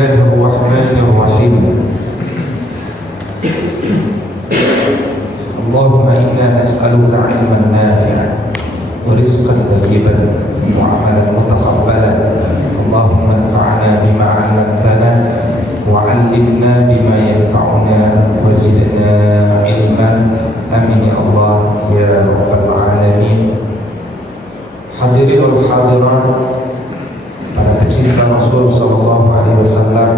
Bismillahirrahmanirrahim. Allahumma inna nas'aluka ilman nafi'an wa rizqan thayyiban wa 'amalan mutaqabbalan. Allahumma anfa'na bima 'allamtana wa 'allimna bima yanfa'una wa zidna ilman. Amin ya Allah ya rabbal alamin. Hadirin wal hadirat, para pecinta Rasul sallallahu alaihi wasallam,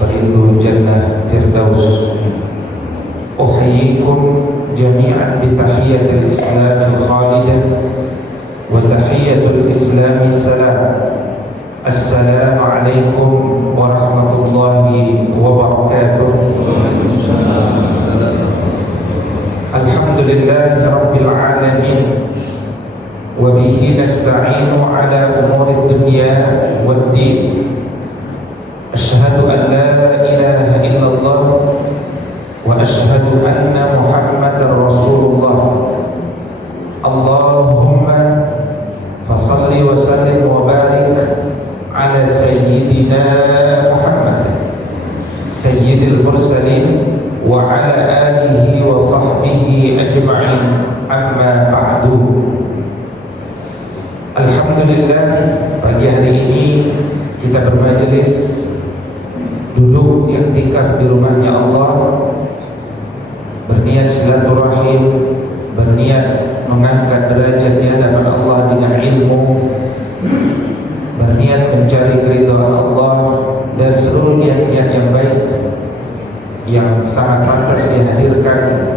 perindu jannah firdaus. Uhayyikum jami'an bi tahiyyatil Islam al-khalidah wa tahiyyatul Islam salam. Assalamu alaikum warahmatullahi wabarakatuh. Alhamdulillahi rabbil alamin. Wa bihi nasta'inu ala umuri dunya waddin. Asyhadu an la ilaha illallah wa asyhadu anna Muhammadar Rasulullah. Allahumma fasalli wa sallim wa barik ala sayyidina Muhammad sayyidil mursalin wa ala alihi wa sahbihi ajma'in. Amma ba'du. Alhamdulillah, pagi hari ini kita bermajelis, duduk i'tikaf di rumahnya Allah, berniat silaturahim, berniat mengangkat derajat di hadapan Allah dengan ilmu, berniat mencari keridhaan Allah dan seluruh niat-niat yang baik yang sangat pantas dihadirkan,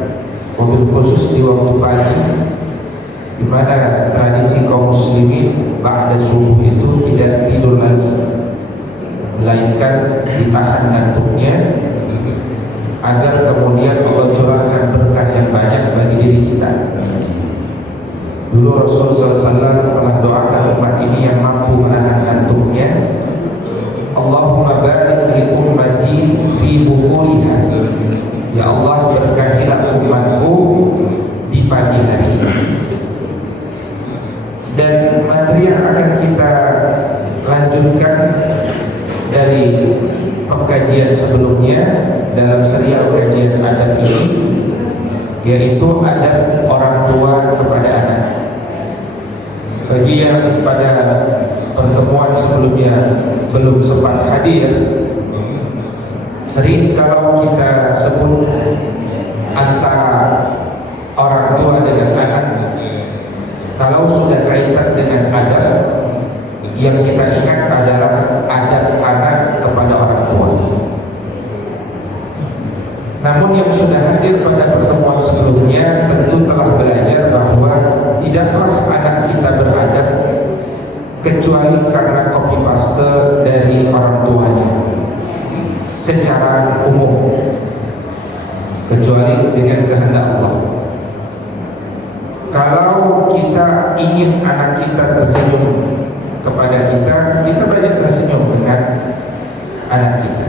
wabil khusus di waktu pagi, di mana tradisi kaum muslimin ba'da subuh itu tidak tidur lagi, melainkan ditahan ngantuknya agar kemudian Allah curahkan berkah yang banyak bagi diri kita. Dulu Rasulullah SAW telah doakan umat ini yang mampu menahan ngantuknya, Allahumma barik li ummati fi bukuriha. Ya Allah, berkahilah umatku di pagi hari ini. Dan materi yang akan kita lanjutkan dari pengkajian sebelumnya dalam serial kajian adab ini, yaitu adab orang tua kepada anak. Bagi yang pada pertemuan sebelumnya belum sempat hadir, sering kalau kita sebut antara orang tua dengan anak, kalau sudah kaitan dengan adab, yang kita ingat adalah adab anak kepada orang tua. Namun yang sudah hadir pada pertemuan sebelumnya tentu telah belajar bahwa tidaklah anak kita beradab kecuali karena copy paste dari orang tuanya secara umum, kecuali dengan kehendak Allah. Kalau kita ingin anak kita tersenyum kepada kita, kita banyak tersenyum dengan anak kita.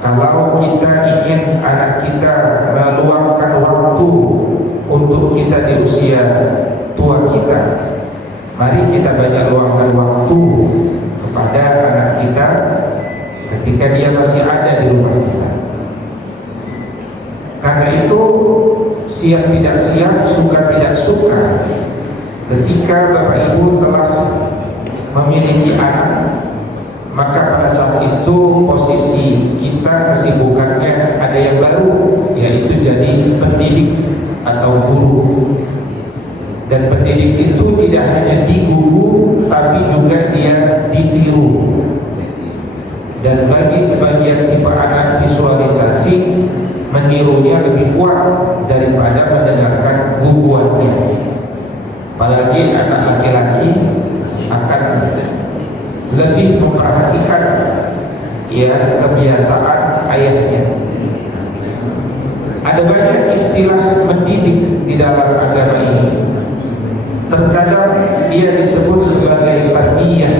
Kalau kita ingin anak kita meluangkan waktu untuk kita di usia tua kita, mari kita banyak luangkan waktu kepada anak kita ketika dia masih ada di rumah kita. Karena itu, siap tidak siap, suka tidak suka, ketika Bapak Ibu telah memiliki anak, maka pada saat itu posisi kita, kesibukannya ada yang baru, yaitu jadi pendidik atau guru. Dan pendidik itu tidak hanya diguru, tapi juga dia ditiru. Dan bagi sebagian tipe anak, visualisasi menirunya lebih kuat daripada mendengarkan guguannya. Apalagi anak laki-laki akan lebih memperhatikan kebiasaan ayahnya. Ada banyak istilah mendidik di dalam agama ini. Terkadang dia disebut sebagai tarbiyah,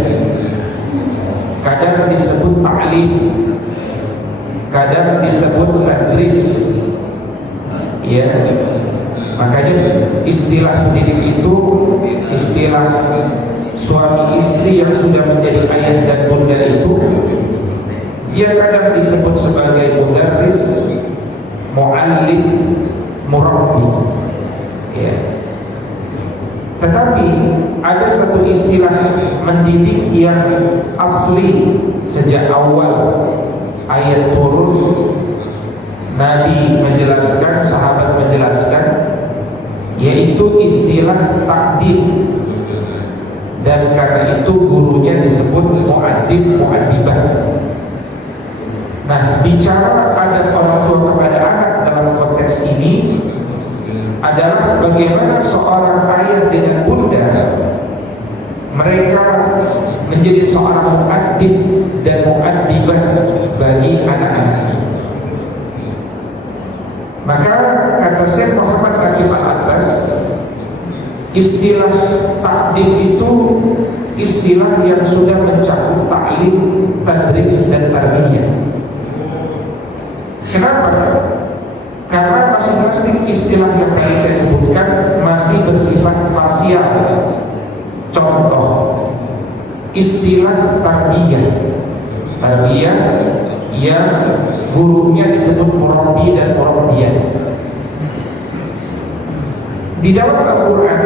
kadang disebut ta'lim, kadang disebut tadris. Makanya istilah pendidik itu istilah suami istri yang sudah menjadi ayah dan bunda itu Dia kadang disebut sebagai mudarris, muallim, murabbi. Ya. Tetapi ada satu istilah mendidik yang asli sejak awal ayat turun, Nabi menjelaskan, sahabat menjelaskan, yaitu istilah takdir. Dan karena itu gurunya disebut mu'addib, mu'addibah. Nah, bicara ada orang tua kepada anak dalam konteks ini adalah bagaimana seorang ayah dengan bunda mereka menjadi seorang mu'addib dan mu'addibah bagi anak-anak. Maka kata Syekh Muhammad Aqib Al-Abbas, istilah takdim itu istilah yang sudah mencakup ta'lim, tadris dan tarbiyah. Kenapa? Karena masing-masing istilah yang tadi saya sebutkan masih bersifat parsial. Contoh, istilah tarbiyah. Tarbiyah yang gurunya disebut murabbi dan murabbiyah. Di dalam Al-Quran,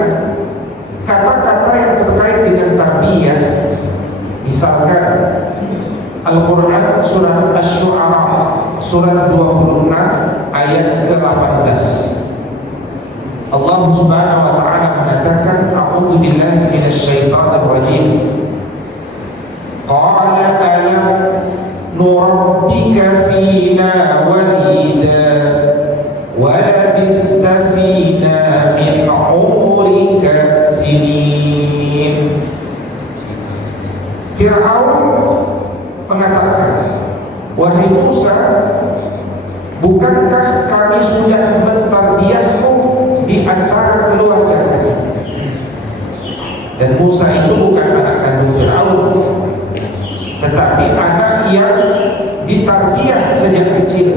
kata-kata yang terkait dengan tarbiyah, misalkan Al-Quran surah Asy-Syu'ara surat 26 ayat ke-18. Allah Subhanahu wa taala mengatakan, a'udzu billahi minasy syaithanir rajim. Qala alam nurabbika fina walida wa labista fina min umrika sinin. Fir'aun mengatakan, wahai Musa, bukankah kami sudah mentarbiyahmu di antara keluarga kami? Dan Musa itu bukan anak kandung Fir'aun, tetapi anak yang ditarbiyah sejak kecil.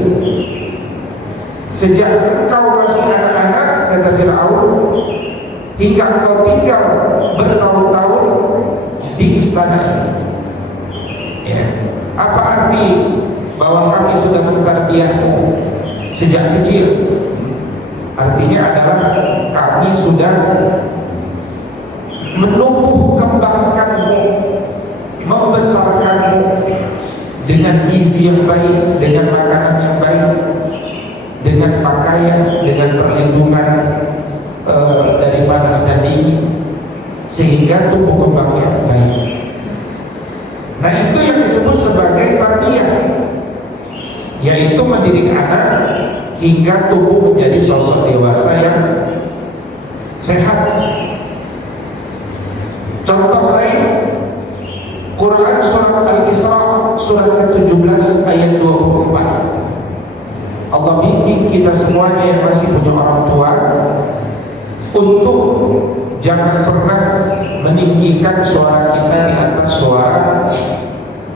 Sejak engkau masih anak-anak, kata Fir'aun, hingga engkau tinggal bertahun-tahun di istana. Ya. Apa arti bahwa kami sudah mentarbiyahmu sejak kecil? Artinya adalah kami sudah menumbuh kembangkanmu, membesarkanmu dengan gizi yang baik, dengan makanan yang baik, dengan pakaian, dengan perlindungan dari panas dan dingin, sehingga tumbuh kembangnya baik. Nah, itu yang disebut sebagai tarbiyah, yaitu mendidik anak hingga tumbuh menjadi sosok dewasa yang sehat. Contoh lain, Quran surat Al-Isra surat ke-17 ayat 24. Allah bimbing kita semuanya yang masih punya orang tua untuk jangan pernah meninggikan suara kita di atas suara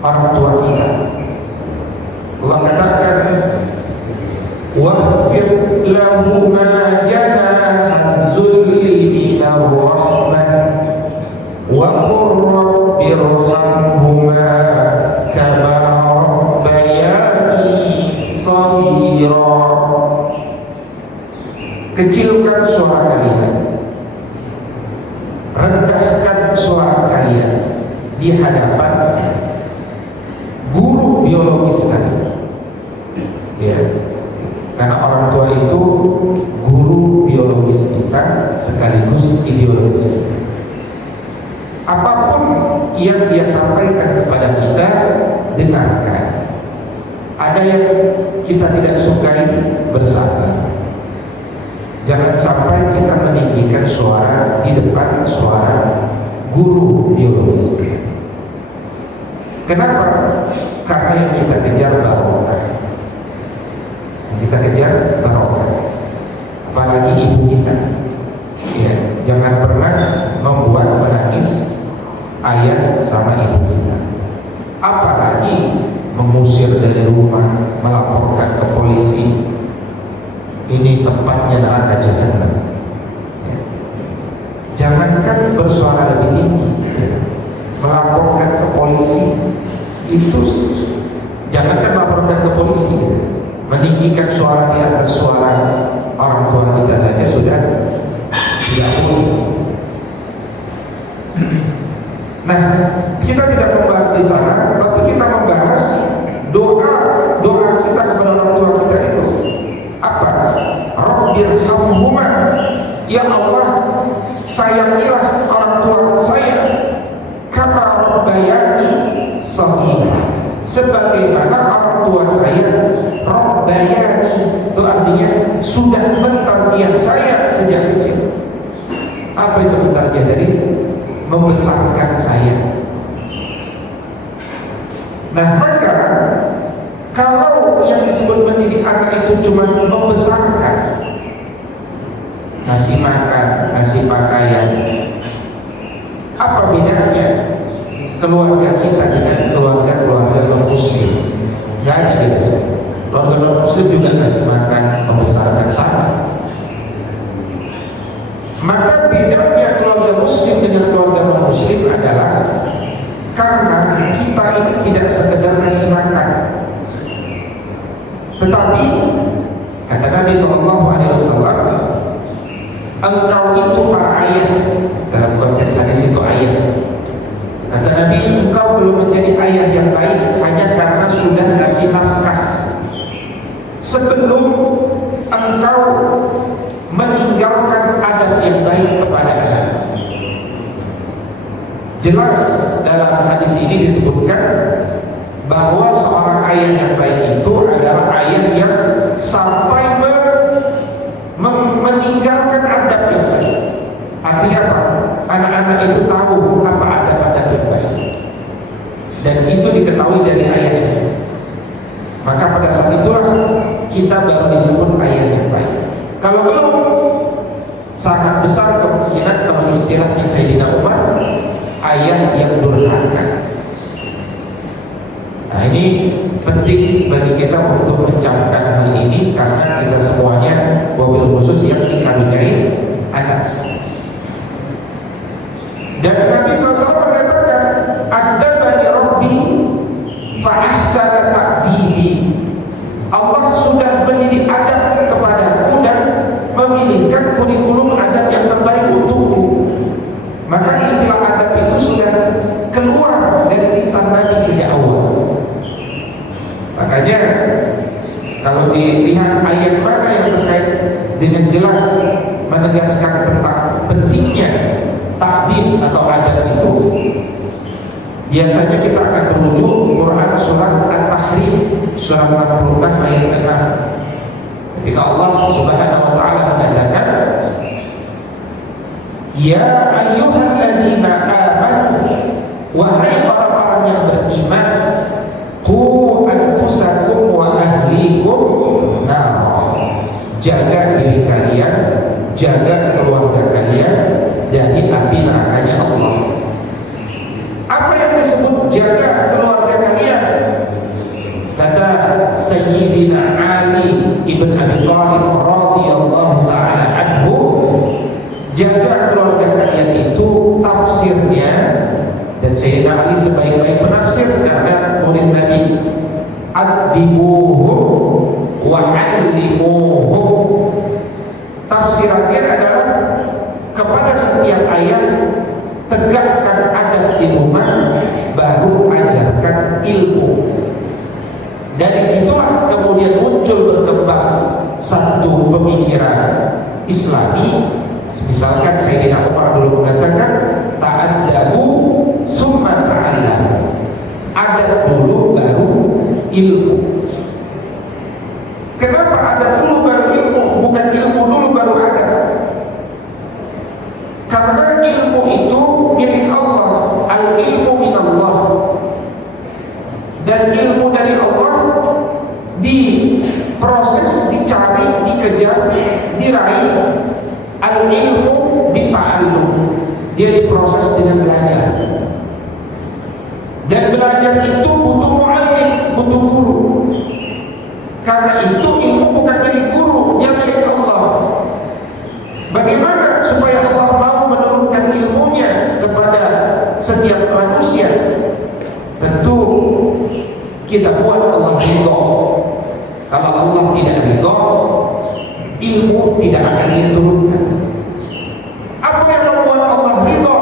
orang tua kita. Allah katakan, waghfir lahuma janaha dzulli minar rahmah wa qur rabbirhamhuma kama rabbayani shaghira. Kecilkan suara kalian, rendahkan suara kalian di hadapan guru biologis kalian. Ya, karena orang tua itu guru biologis kita sekaligus ideologis. Apapun yang dia sampaikan kepada kita, dengarkan. Ada yang kita tidak sukai, bersabar. Jangan sampai kita meninggikan suara di depan suara guru biologis. Kenapa? Karena yang kita kejar barokah. Yang kita kejar barokah. Apalagi ibu kita. Ya, jangan pernah membuat menangis ayah sama ibu kita. Apalagi mengusir dari rumah, melaporkan ke polisi. Ini tempatnya neraka jahanam. Jangankan bersuara lebih tinggi, melaporkan ke polisi itu jangan meninggikan suara di atas suara orang tua kita saja sudah tidak boleh. Nah, kita tidak membahas di sana, tapi kita membahas doa kita kepada orang tua kita itu apa? Rabbirhamhuma, ya Allah, sayangilah orang tua saya, kama rabbayani shaghira, sebagaimana orang tua saya rabbayani, itu artinya sudah mentarbiyah saya sejak kecil. Apa itu mentarbiyah? Dari membesarkan saya. Nah, maka kalau yang disebut mendidik anak itu cuma membesarkan, ngasih makan, ngasih pakaian, apa bedanya keluarga kita dengan keluarga non-muslim? Gak ada beda. Keluarga non-muslim juga ngasih makan, membesarkan sama. Maka bedanya keluarga muslim dengan keluarga non-muslim adalah karena kita ini tidak sekedar ngasih makan, tetapi kata Nabi SAW, engkau itu para ayah, dalam konteks hadis itu ayah. Kata Nabi, engkau belum menjadi ayah yang baik hanya karena sudah ngasih nafkah sebelum engkau meninggalkan adab yang baik kepada anak. Jelas dalam hadis ini disebutkan bahwa seorang ayah yang baik itu adalah ayah yang sampai meninggalkan adab yang baik. Artinya apa? Anak-anak itu tahu apa adab-adab yang baik, dan itu diketahui dari ayahnya. Maka pada saat itulah kita baru disebut ayah yang baik. Kalau belum, sangat besar kemungkinan, kalau istilahnya Sayyidina Umar, ayah yang durhaka. Nah, ini penting bagi kita untuk mencamkan hal ini, karena kita semuanya wabil khusus yang dikaruniai anak. Dan Nabi SAW mengatakan, "Adzabani Rabbi fa ahsana ta'dibi." Allah sudah mendidik adab kepadaku dan memilihkan kurikulum adab yang terbaik untukku. Maka istilah adab itu sudah keluar dari lisan Nabi sejak awal. Makanya kalau dilihat ayat mana yang terkait dengan jelas menegaskan tentang pentingnya takdim atau adab itu, biasanya kita akan merujuk Quran surat At-Tahrim surat 66 ayat 6. Ketika Allah Subhanahu wa taala mengatakan, "Ya ayyuhalladzina amanu," wahai orang-orang yang beriman, "qu anfusakum wa ahlikum nar." Jaga diri kalian, jaga keluarga kalian dari api nerakanya Allah. Apa yang disebut jaga keluarga kalian? Kata Sayyidina Ali ibn Abi Thalib radhiyallahu ta'ala anhu, jaga keluarga kalian itu tafsirnya, dan Sayyidina Ali sebaik-baik penafsir karena murid Nabi, addibuhum wa 'allimuhum. Tafsirannya adalah kepada setiap ayat, tegakkan adab di rumah, baru ajarkan ilmu. Dari situlah kemudian muncul berkembang satu pemikiran Islami. Misalkan Sayyidina Umar dulu mengatakan, ta'addabu summa ta'allam, adab dulu baru ilmu. Kenapa adab dulu baru ilmu, bukan ilmu dulu baru adab? Karena ilmu itu milik Allah, al-ilmu minallah, dan ilmu dari Allah diproses, dicari, dikejar, diraih. Al-ilmu bita'allum, dia diproses dengan belajar, dan belajar itu butuh mu'allim, butuh guru. Karena itu ilmu bukan milik guru, yang milik Allah. Bagaimana supaya Allah mau menurunkan ilmunya kepada setiap manusia? Tentu kita buat Allah ridho. Kalau Allah ilmu tidak akan diturunkan. Apa yang membuat Allah ridha?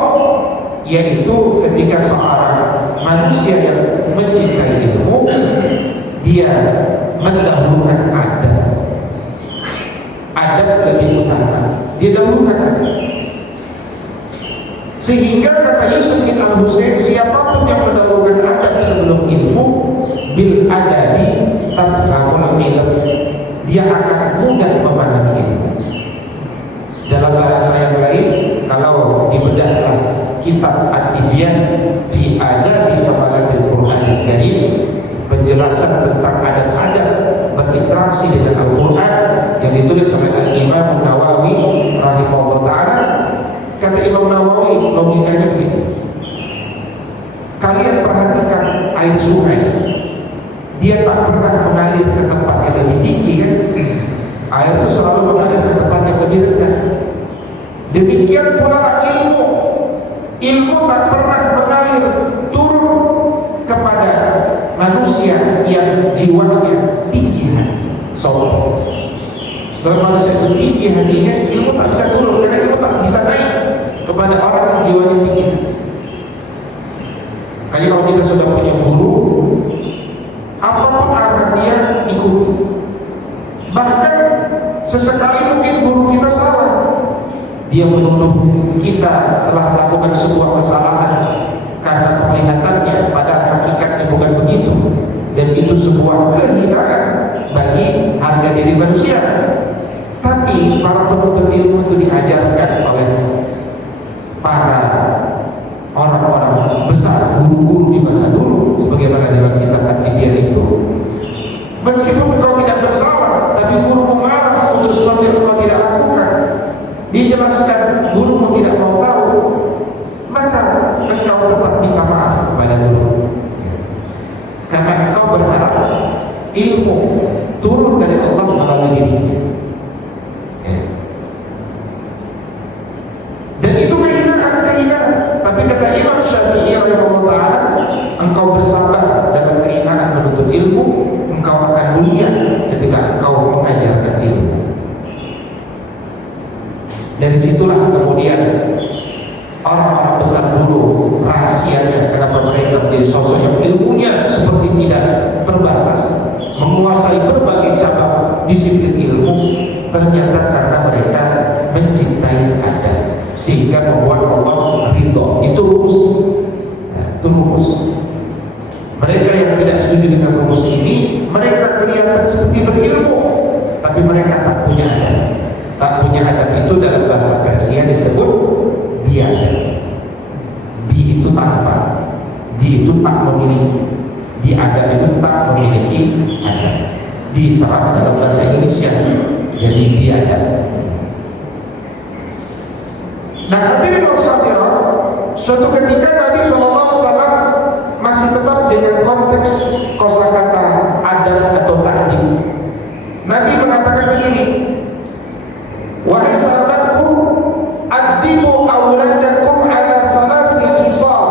Yaitu ketika seorang manusia yang mencintai ilmu, dia mendahulukan adab lebih utama, dia dahulukan. Sehingga kata Yusuf bin Al-Husain, siapapun yang mendahulukan adab sebelum ilmu, bil adabi tafhamul ilm, dia akan mudah memahami ilmu. Dalam bahasa yang lain, kalau dibedahlah kitab At-Tibyan fi adabi hamalatil Qur'anil Karim, penjelasan tentang adab-adab berinteraksi dengan Al-Quran yang ditulis oleh Imam Nawawi rahimahullah ta'ala. Kata Imam Nawawi, logikanya begitu. Kalian perhatikan air sungai, dia tak pernah mengalir ke tempat yang lebih tinggi kan? Air itu selalu mengalir ke tempat yang lebih rendah. Demikian pula ilmu tak pernah mengalir turun kepada manusia yang jiwanya tinggi hati, sombong. Kalau manusia itu tinggi hatinya, ilmu tak bisa turun, karena ilmu tak bisa naik kepada orang yang jiwanya tinggi. Kali kalau kita sudah punya guru, apapun arah dia ikuti. Bahkan sesekali mungkin guru kita salah, dia menuduh kita telah melakukan sebuah kesalahan karena penglihatannya, padahal hakikatnya bukan begitu, dan itu sebuah kehinaan bagi harga diri manusia. Tapi para penuntut ilmu itu diajarkan oleh para orang-orang besar, guru-guru di masa dulu, sebagaimana dalam kitab At-Tibyan itu, meskipun engkau tidak bersalah, tapi guru memarah untuk sesuatu yang engkau tidak lakukan, dijelaskan guru tidak mau tahu, maka engkau tetap minta maaf kepada guru, karena engkau berharap ilmu turun dari Allah melalui dirinya. Dan itu kehinaan. Tapi kata Imam Syafi'i rahimahullah ta'ala, engkau bersabar dalam kehinaan menuntut ilmu, engkau akan mulia ketika engkau mengajarkan ilmu. Dari situlah kemudian orang-orang besar dulu rahasianya kenapa mereka menjadi sosok yang ilmunya seperti tidak terbatas, menguasai berbagai cabang disiplin ilmu, ternyata karena mereka mencintai adab, sehingga membuat Allah ridho. Itu rumus. Itu rumus. Mereka yang tidak setuju dengan rumus ini, mereka kelihatan seperti berilmu, tapi mereka tak punya adab. Tak punya adab itu dalam bahasa Persia disebut biadab. Bi itu tanpa, bi itu tak memiliki, biadab itu tak memiliki adab. Diserap dalam bahasa Indonesia jadi biadab. Nah, hadirin hadirat, suatu ketika Nabi SAW masih tetap dengan konteks kosakata adab atau ta'dib. Nabi mengatakan begini, wahai sahabatku, adibu auladakum ala salasi kisal,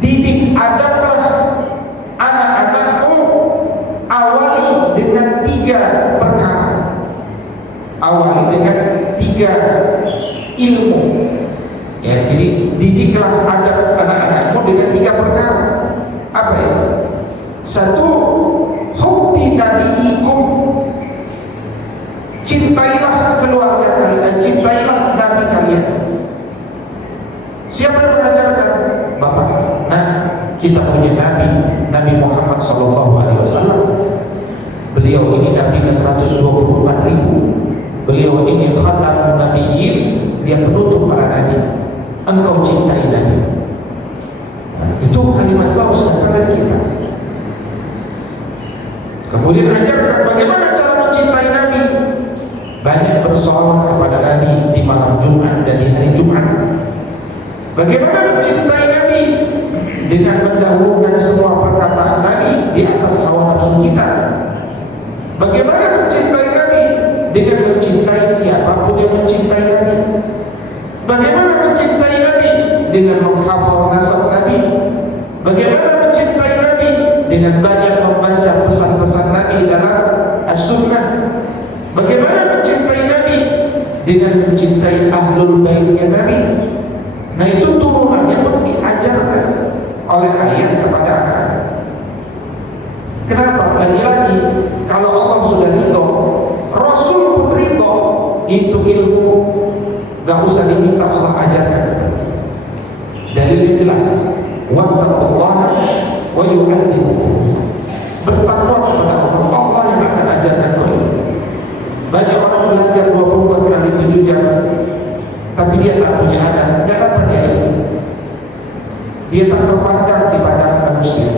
didik adablah anak-anakmu, awali dengan 3 perkara. Awali dengan 3 ilmu. Ya, jadi didiklah adab anak-anakmu dengan 3 perkara. Apa itu? 1, hubbi nabiyikum, cintailah keluarga kalian, cintailah nabi kalian. Siapa yang mengajarkan? Bapak. Nah, kita punya Nabi Muhammad SAW. Beliau ini Nabi ke-124.000. Beliau ini khatamun nabiyyin, dia penutup para nabi. Engkau cintai Nabi. Nah, itu kalimat paus dan tangan kita. Kemudian ajarkan bagaimana cara mencintai Nabi. Banyak bersolawat kepada Nabi di malam Jumat dan di hari Jumat. Bagaimana mencintai Nabi? Dengan mendahulukan semua perkataan Nabi di atas hawa nafsu kita. Bagaimana mencintai Nabi? Dengan mencintai siapapun yang mencintai Nabi. Bagaimana mencintai Nabi? Dengan menghafal nasab Nabi. Bagaimana mencintai Nabi? Dengan banyak membaca pesan-pesan Nabi dalam As-Sunnah. Bagaimana dengan mencintai ahlul baitnya Nabi. Nah itu turunannya pun diajarkan oleh ayat kepada anak-anak. Kenapa? Lagi-lagi kalau Allah sudah ridho, Rasul pun ridho, itu ilmu gak usah diminta Allah ajarkan. Dalilnya jelas, wattaqullaha wa yu'allimukum. Bertakwa kepada Allah, Allah yang akan ajarkan kalian. Banyak orang belajar 24 kali 7 jam, tapi dia tak punya adab, gak dapat dia ilmu. Dia tak terpandang di pandangan manusia.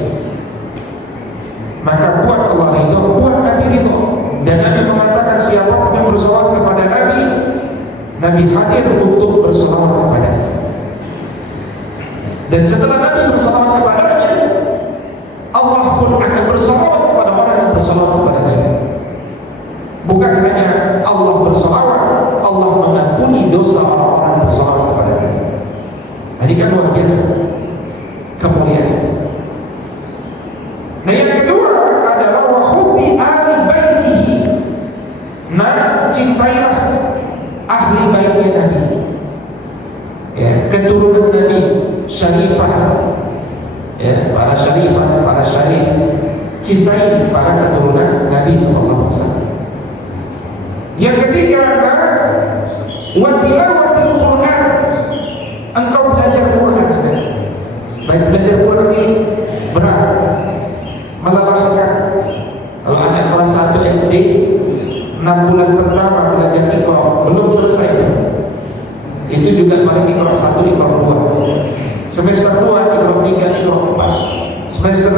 Maka buat Allah ridho, buat Nabi ridho. Dan Nabi mengatakan siapapun yang bersolawat kepada Nabi, Nabi hadir untuk bersolawat kepadanya. Dan setelah Nabi bersolawat kepadanya, Allah pun akan bersolawat kepada orang yang bersolawat kepadanya. Bukan hanya Allah bersolawat, Allah mengampuni dosa orang-orang yang bersolawat kepadanya. Ini kan luar biasa kemuliaan. Nah yang kedua adalah wa hubbi ahli baitihi. Nah cintailah ahli baitnya Nabi, ya, keturunan Nabi syarifah, ya, para syarifah, para syarif. Cintai para keturunan Nabi SAW. Yang ketiga adalah wa tilawatil Quran. Engkau belajar Quran. Baik, belajar Quran ini berat, melelahkan. Kalau anak kelas 1 SD 6 bulan pertama belajar Iqra belum selesai, itu juga paling Iqra 1, Iqra 2. Semester 2 Iqra 3, Iqra 4. Semester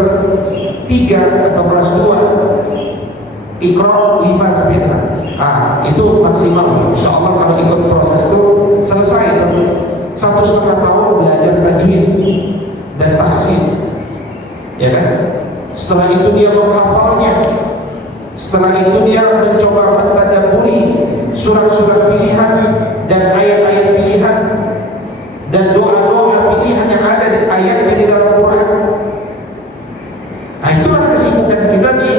3 atau kelas 2 Iqra 5 sampai 6. Itu maksimal. Insya Allah kalau ikut proses itu selesai itu 1,5 tahun belajar tajwid dan tahsin, ya kan? Setelah itu dia menghafalnya. Setelah itu dia mencoba mentadabburi surat-surat pilihan dan ayat-ayat pilihan dan doa-doa pilihan yang ada di ayat di dalam Quran. Nah itulah kesibukan kita nih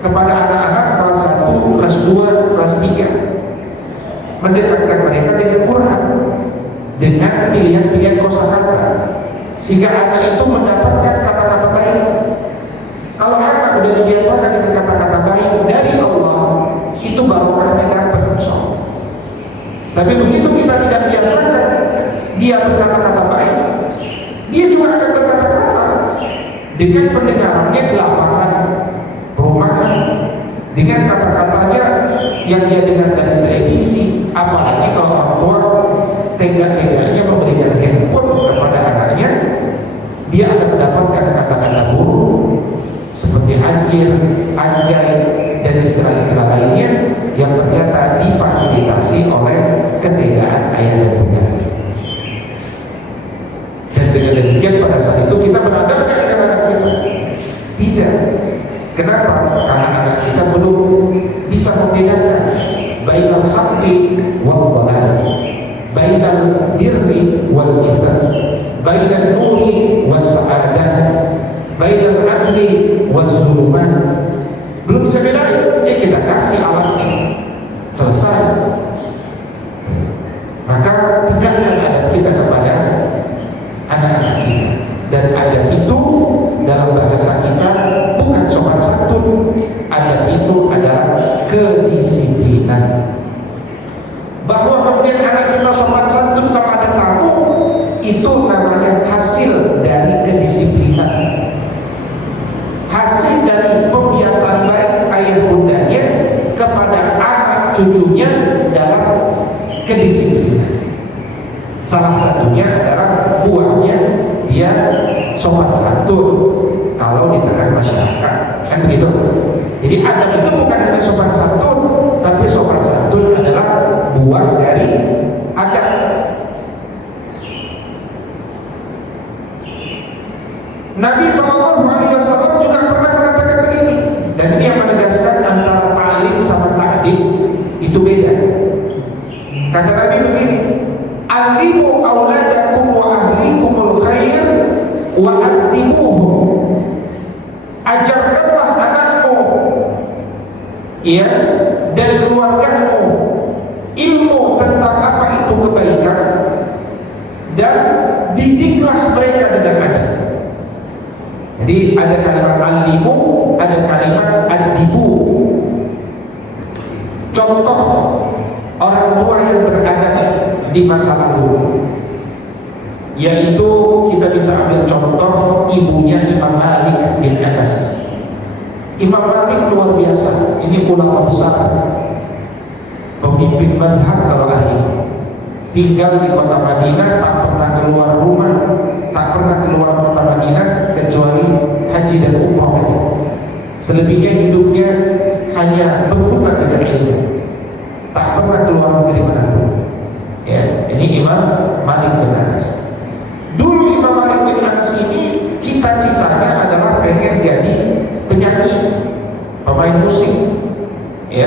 kepada anak-anak kelas 1, kelas 2, kelas 3, mendekatkan mereka dengan Quran dengan pilihan-pilihan kosakata, sehingga anak itu mendapatkan kata-kata baik. Kalau anak sudah dibiasakan dengan kata-kata baik dari Allah, itu barokahnya dapat, insyaallah. Tapi begitu kita tidak biasakan dia berkata-kata baik, dia juga akan berkata-kata dengan pendengarannya di lapangan, perumahan, dengan kata-katanya yang dia dengar dari televisi. Apalagi kalau orang tua tega-teganya memberikan handphone kepada anaknya, dia akan mendapatkan kata-kata buruk seperti anjir, anjay, dan istilah-istilah lainnya yang ternyata difasilitasi oleh ketegaan ayah dan bunda. Dan dengan demikian pada saat itu kita beradab dengan anak kita? Tidak. Kenapa? Karena anak kita belum bisa membedakan bainal haqqi wal dhalal, bainal birri wal islam, bainal nuri was sa'adah, bainal adli was zuluman. Belum bisa bedain. Kita kasih alatnya, selesai. Maka tegakkan adab kita kepada anak-anak kita. Dan adab itu dalam bahasa kita bukan sopan santun. Adab itu adalah kedisiplinan. Bahwa kemudian anak kita sopan santun kalau ada tamu, itu namanya hasil dari kedisiplinan, hasil dari pembiasaan baik ayah bundanya kepada anak cucunya dalam kedisiplinan. Salah satunya adalah buahnya dia sopan santun kalau di tengah masyarakat, kan begitu. Jadi adab itu bukan hanya sopan santun, tapi sopan santun adalah buah dari adab. Nabi SAW juga pernah mengatakan begini, dan ini yang menegaskan antara ta'lim sama ta'dib itu beda. Kata Nabi begini, alimu auladakum wa ahlikumul khair wa addimuhum. Ajarkanlah anakmu, ya, dan keluargamu ilmu satu kebaikan dan didiklah mereka dengan adab. Jadi ada kalimat alimu, ada kalimat adibu. Contoh orang tua yang beradab di masa lalu, yaitu kita bisa ambil contoh ibunya Imam Malik bin Anas. Imam Malik luar biasa, ini ulama besar, pemimpin mazhab kalau hari ini. Tinggal di kota Madinah, tak pernah keluar rumah, tak pernah keluar kota Madinah kecuali haji dan umrah. Selebihnya hidupnya hanya berbuka dengan ilmu, tak pernah keluar negeri manapun. Ya, ini Imam Malik bin Anas. Dulu Imam Malik bin Anas ini cita-citanya adalah pengen jadi penyanyi, pemain musik, ya,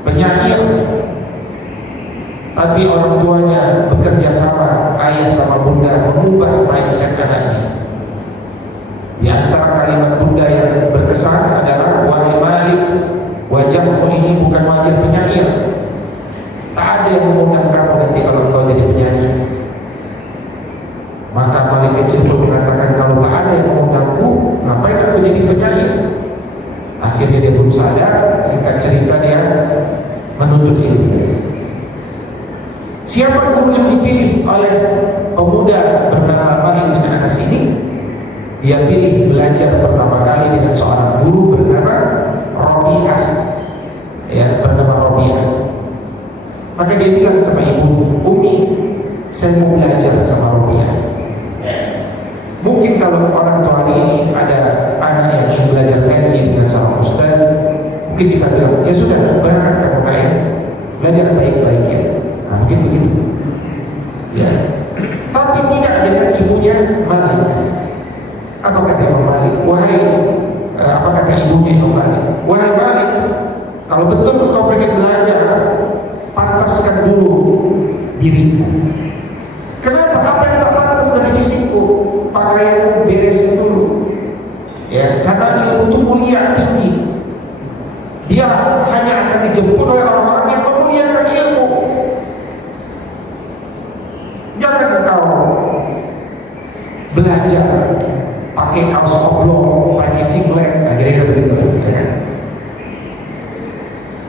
penyanyi. Tapi orang tuanya bekerja sama, ayah sama bunda mengubah mindset anaknya. Di antara kalimat bunda yang berkesan adalah, wahai Malik, wajahmu ini bukan wajah penyanyi. Tak ada yang mengundang kamu nanti kalau kau jadi penyanyi. Maka Malik kecil itu mengatakan, kalau tak ada yang mengundangku, ngapain aku jadi penyanyi? Akhirnya dia pun sadar, singkat cerita dia menuntut ilmu. Siapa guru yang dipilih oleh pemuda bernama Malik bin Anas ini? Dia pilih belajar pertama kali dengan seorang guru bernama Rabi'ah, ya, bernama Rabi'ah. Maka dia bilang sama ibu, Umi, saya mau belajar sama Rabi'ah. Mungkin kalau orang tua hari ini ada anak yang ingin belajar ngaji dengan seorang ustaz, mungkin kita bilang, ya sudah, berangkat kamu ayah, belajar baik-baik ya. Nah, mungkin begitu, ya. Tapi tidak dengan ibunya Malik. Apa kata Imam Malik? Apa kata ibunya Imam Malik? Wahai Malik, kalau betul kau pengen belajar, pantaskan dulu dirimu. Kenapa? Apa yang tak pantas dari fisikku? Pakaian beresin dulu, ya. Karena ilmu itu mulia tinggi. Dia hanya akan dijemput oleh orang-orang yang memuliakan ilmu. Jangan kau belajar pakai kaos oblong, pakai singlet, akhirnya begitu, ya.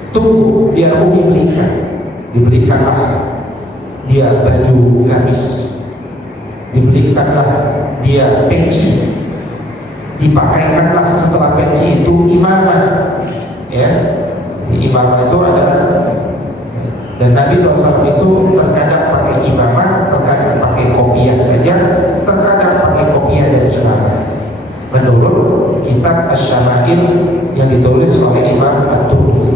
Tunggu biar Umi belikan, dibelikanlah dia baju gamis, dibelikanlah dia peci, dipakaikanlah setelah peci itu imamah, ya. Imamah itu adalah, dan Nabi SAW itu terkadang pakai imamah, terkadang pakai kopiah saja, terkadang pakai kopiah dan imamah, menurut kitab Asy-Syama'il yang ditulis oleh Imam At-Tirmidzi.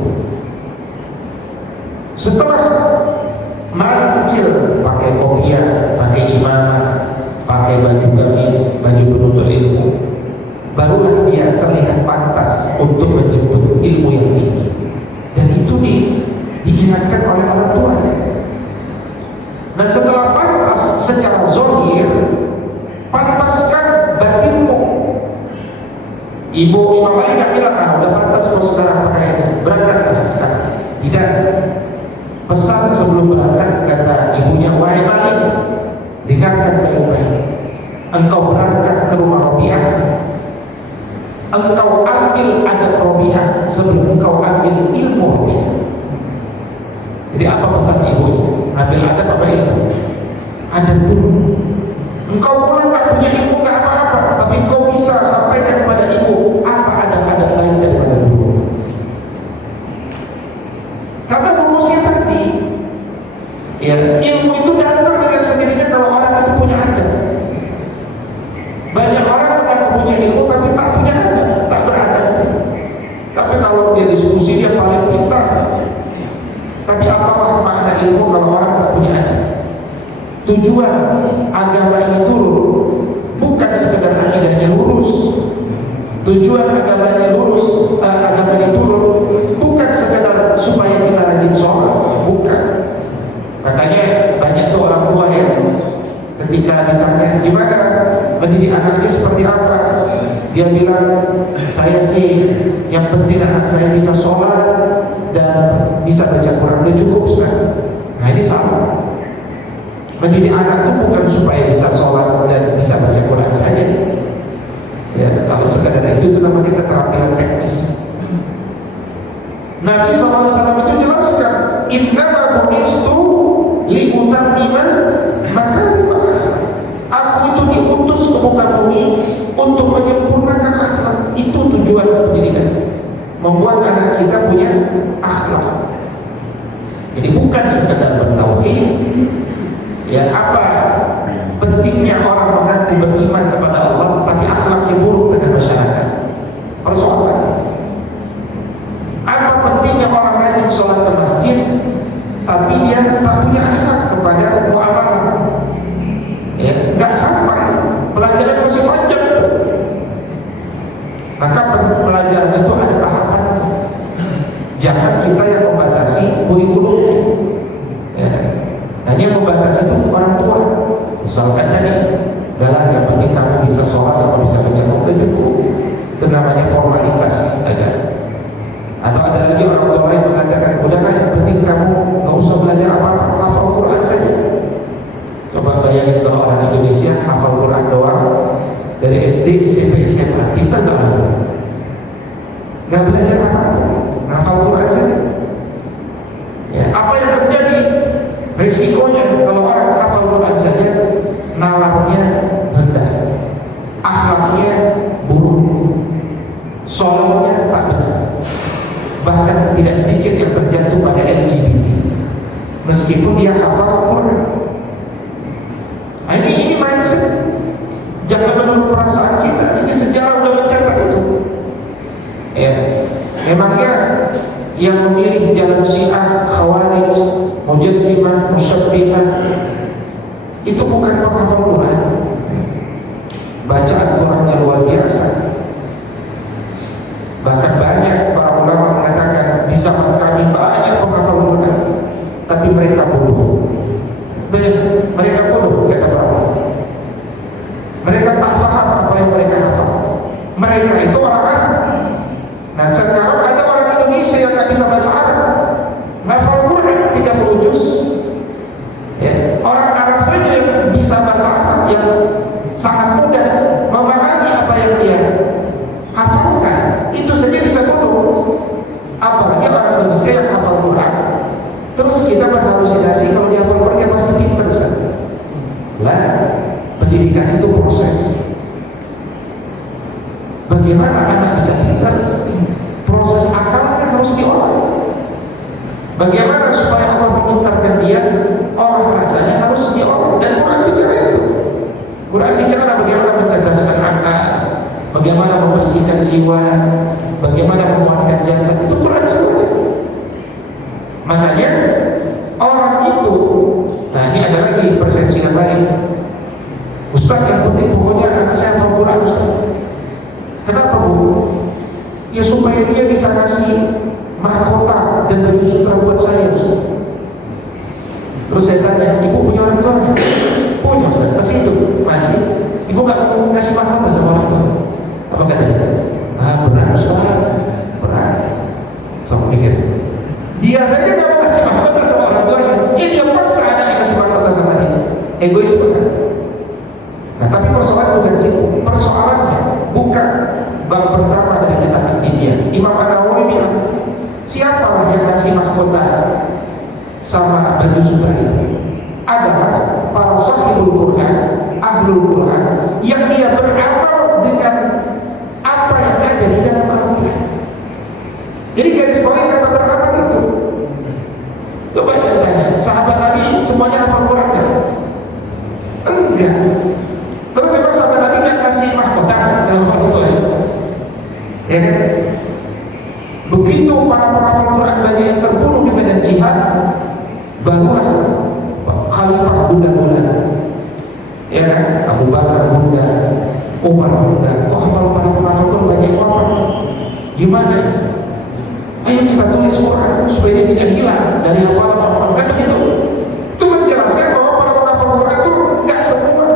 Setelah Malik kecil pakai kopiah, pakai imamah, pakai baju gamis, baju penuntut ilmu, barulah dia terlihat pantas untuk menjemput ilmu yang tinggi. Dan itu diingatkan oleh orang tua. Nah, setelah pantas secara zahir, pantaskan batinmu. Ibu Imam Malik gak bilang, udah pantas kalau sekarang pakai, berangkat sekarang. Tidak. Pesan sebelum berangkat, kata ibunya, wahai Malik, dengarkan baik-baik. Engkau berangkat ke rumah Rabi'ah, engkau ambil adab Rabi'ah sebelum engkau ambil ilmu Rabi'ah. Jadi apa pesan ibu? Ambil adab apa ilmu? Adab dulu. Engkau pulang tak punya ilmu gak apa-apa, tapi engkau bisa sampaikan kepada ibu apa adab-adab lain daripada dulu. Karena rumusnya tadi, ya, ilmu itu datang dengan sendirinya kalau orang itu punya adab. Banyak orang mengaku punya ilmu tapi tak punya adab, tak beradab. Tapi kalau dia diskusi dia paling pintar. Tapi apalah makna ilmu kalau orang tak punya adab? Tujuan agama ini turun bukan sekedar akidahnya lurus. Tujuan agama ini turun bukan sekedar supaya kita rajin sholat, bukan. Makanya banyak tuh orang tua yang ketika ditanya gimana mendidik anaknya seperti apa, dia bilang, saya sih yang penting anak saya bisa sholat dan bisa baca Quran, udah cukup Ustaz. Nah, ini salah. Mendidik anak itu bukan supaya bisa sholat dan bisa baca Quran saja. Ya, kalau sekadar itu namanya keterampilan teknis. Nabi SAW itu jelaskan, innama bu'istu liutammima makarimah akhlak. Aku itu diutus ke muka bumi untuk menyempurnakan akhlak. Itu tujuan pendidikan, membuat anak kita punya akhlak. Jadi bukan sekadar bertauhid. Ya, apa pentingnya orang mengaku beriman kepada Allah tapi akhlaknya buruk dengan masyarakat? Persoalan. Apa pentingnya orang rajin sholat ke masjid tapi dia tak punya akhlak kepada muamalah? Ya, nggak sampai, pelajaran masih panjang itu. Maka pelajaran itu ada tahapan. Jangan kita yang membatasi kurikulumnya. Ya. Nah, yang membatasi itu orang tua. Misalkan tadi, galah yang penting kamu bisa sholat sama bisa baca Quran cukup. Itu namanya formalitas aja. Atau ada lagi orang tua lain mengatakan, udahlah yang penting kamu nggak usah belajar apa-apa, hafal Quran saja. Coba bayangin kalau orang Indonesia hafal Quran doang dari SD, SMP, SMA, kita nggak belajar apa-apa, hafal Quran saja. Ya, apa yang terjadi? Resikonya kalau orang hafal Quran saja, nalarnya rendah, akhlaknya buruk, sholatnya tak benar. Bahkan tidak sedikit yang terjatuh pada LGBT meskipun dia hafal Quran. Nah, ini mindset. Jangan menurut perasaan kita. Ini sejarah sudah mencatat itu. Ya, memangnya yang memilih jalan Syiah, Khawarij, Mujassimah, Musyabbihah itu bukan penghafal Quran. Bacaan Qurannya luar biasa. Bahkan banyak para ulama mengatakan di zaman kami banyak penghafal Quran, tapi mereka bodoh. Mereka bodoh, kata berapa? Mereka tak faham apa yang mereka hafal. Mereka itu orang Arab. Nah, sekarang ada orang Indonesia yang tak bisa bahasa Arab, ngafal Quran 30 juz. Ya, orang Arab saja yang bisa bahasa Arab yang sangat mudah memahami apa yang dia hafalkan, itu saja bisa bodoh. Apalagi orang Indonesia yang hafal Quran, terus kita berhalusinasi kalau dia hafal Quran dia pasti pintar. Lah, pendidikan itu proses. Bagaimana anak bisa pintar? Proses akalnya harus diolah. Bagaimana supaya Allah memintarkan dia? Olah rasanya harus diolah. Dan Quran bicara itu. Quran bicara bagaimana mencerdaskan akal, bagaimana membersihkan jiwa, bagaimana menguatkan jasad. Itu Quran semua. Makanya orang itu, nah ini ada lagi persepsi yang lain. Ustaz, yang penting pokoknya anak saya hafal Quran, Ustaz. Kenapa, Bu? Ya supaya dia bisa kasih mahkota dan baju sutra buat saya, Ustaz. Terus saya tanya, ibu punya orang tua? Punya, Ustaz. Masih hidup? Masih. Ibu gak mau ngasih mahkota sama orang tua? Apa katanya? Berat, Ustaz. Berat. So, mikir. Dia saja gak mau ngasih mahkota sama orang tuanya. Dia paksa anaknya ngasih mahkota sama dia. Egois banget. Nah, tapi persoalan bukan situ. Persoalannya bukan bab pertama dari kitab Al-Qidiyah. Imam An-Nawawi bilang, siapalah yang ngasih mahkota sama baju sutra itu? Adalah para sahibul Quran, ahlul Quran, yang dia beramal dengan apa yang ada di dalam Al-Quran. Jadi garis bawah kata beramal itu. Coba saya tanya, sahabat Nabi semuanya hafal Quran kan? Enggak. Terus emang sahabat Nabi nggak kasih mahkota dalam hal itu ya? Ya kan? Begitu para penghafal Quran banyak yang terbunuh di medan jihad, barulah Khalifah bunda-bunda, ya kan? Abu Bakar bunda, Umar bunda. Kok hafal para penghafal Quran banyak wafat? Gimana? Ayo kita tulis Quran supaya dia tidak hilang dari hafalan orang. Kan begitu? Itu menjelaskan bahwa para penghafal Quran itu nggak semua.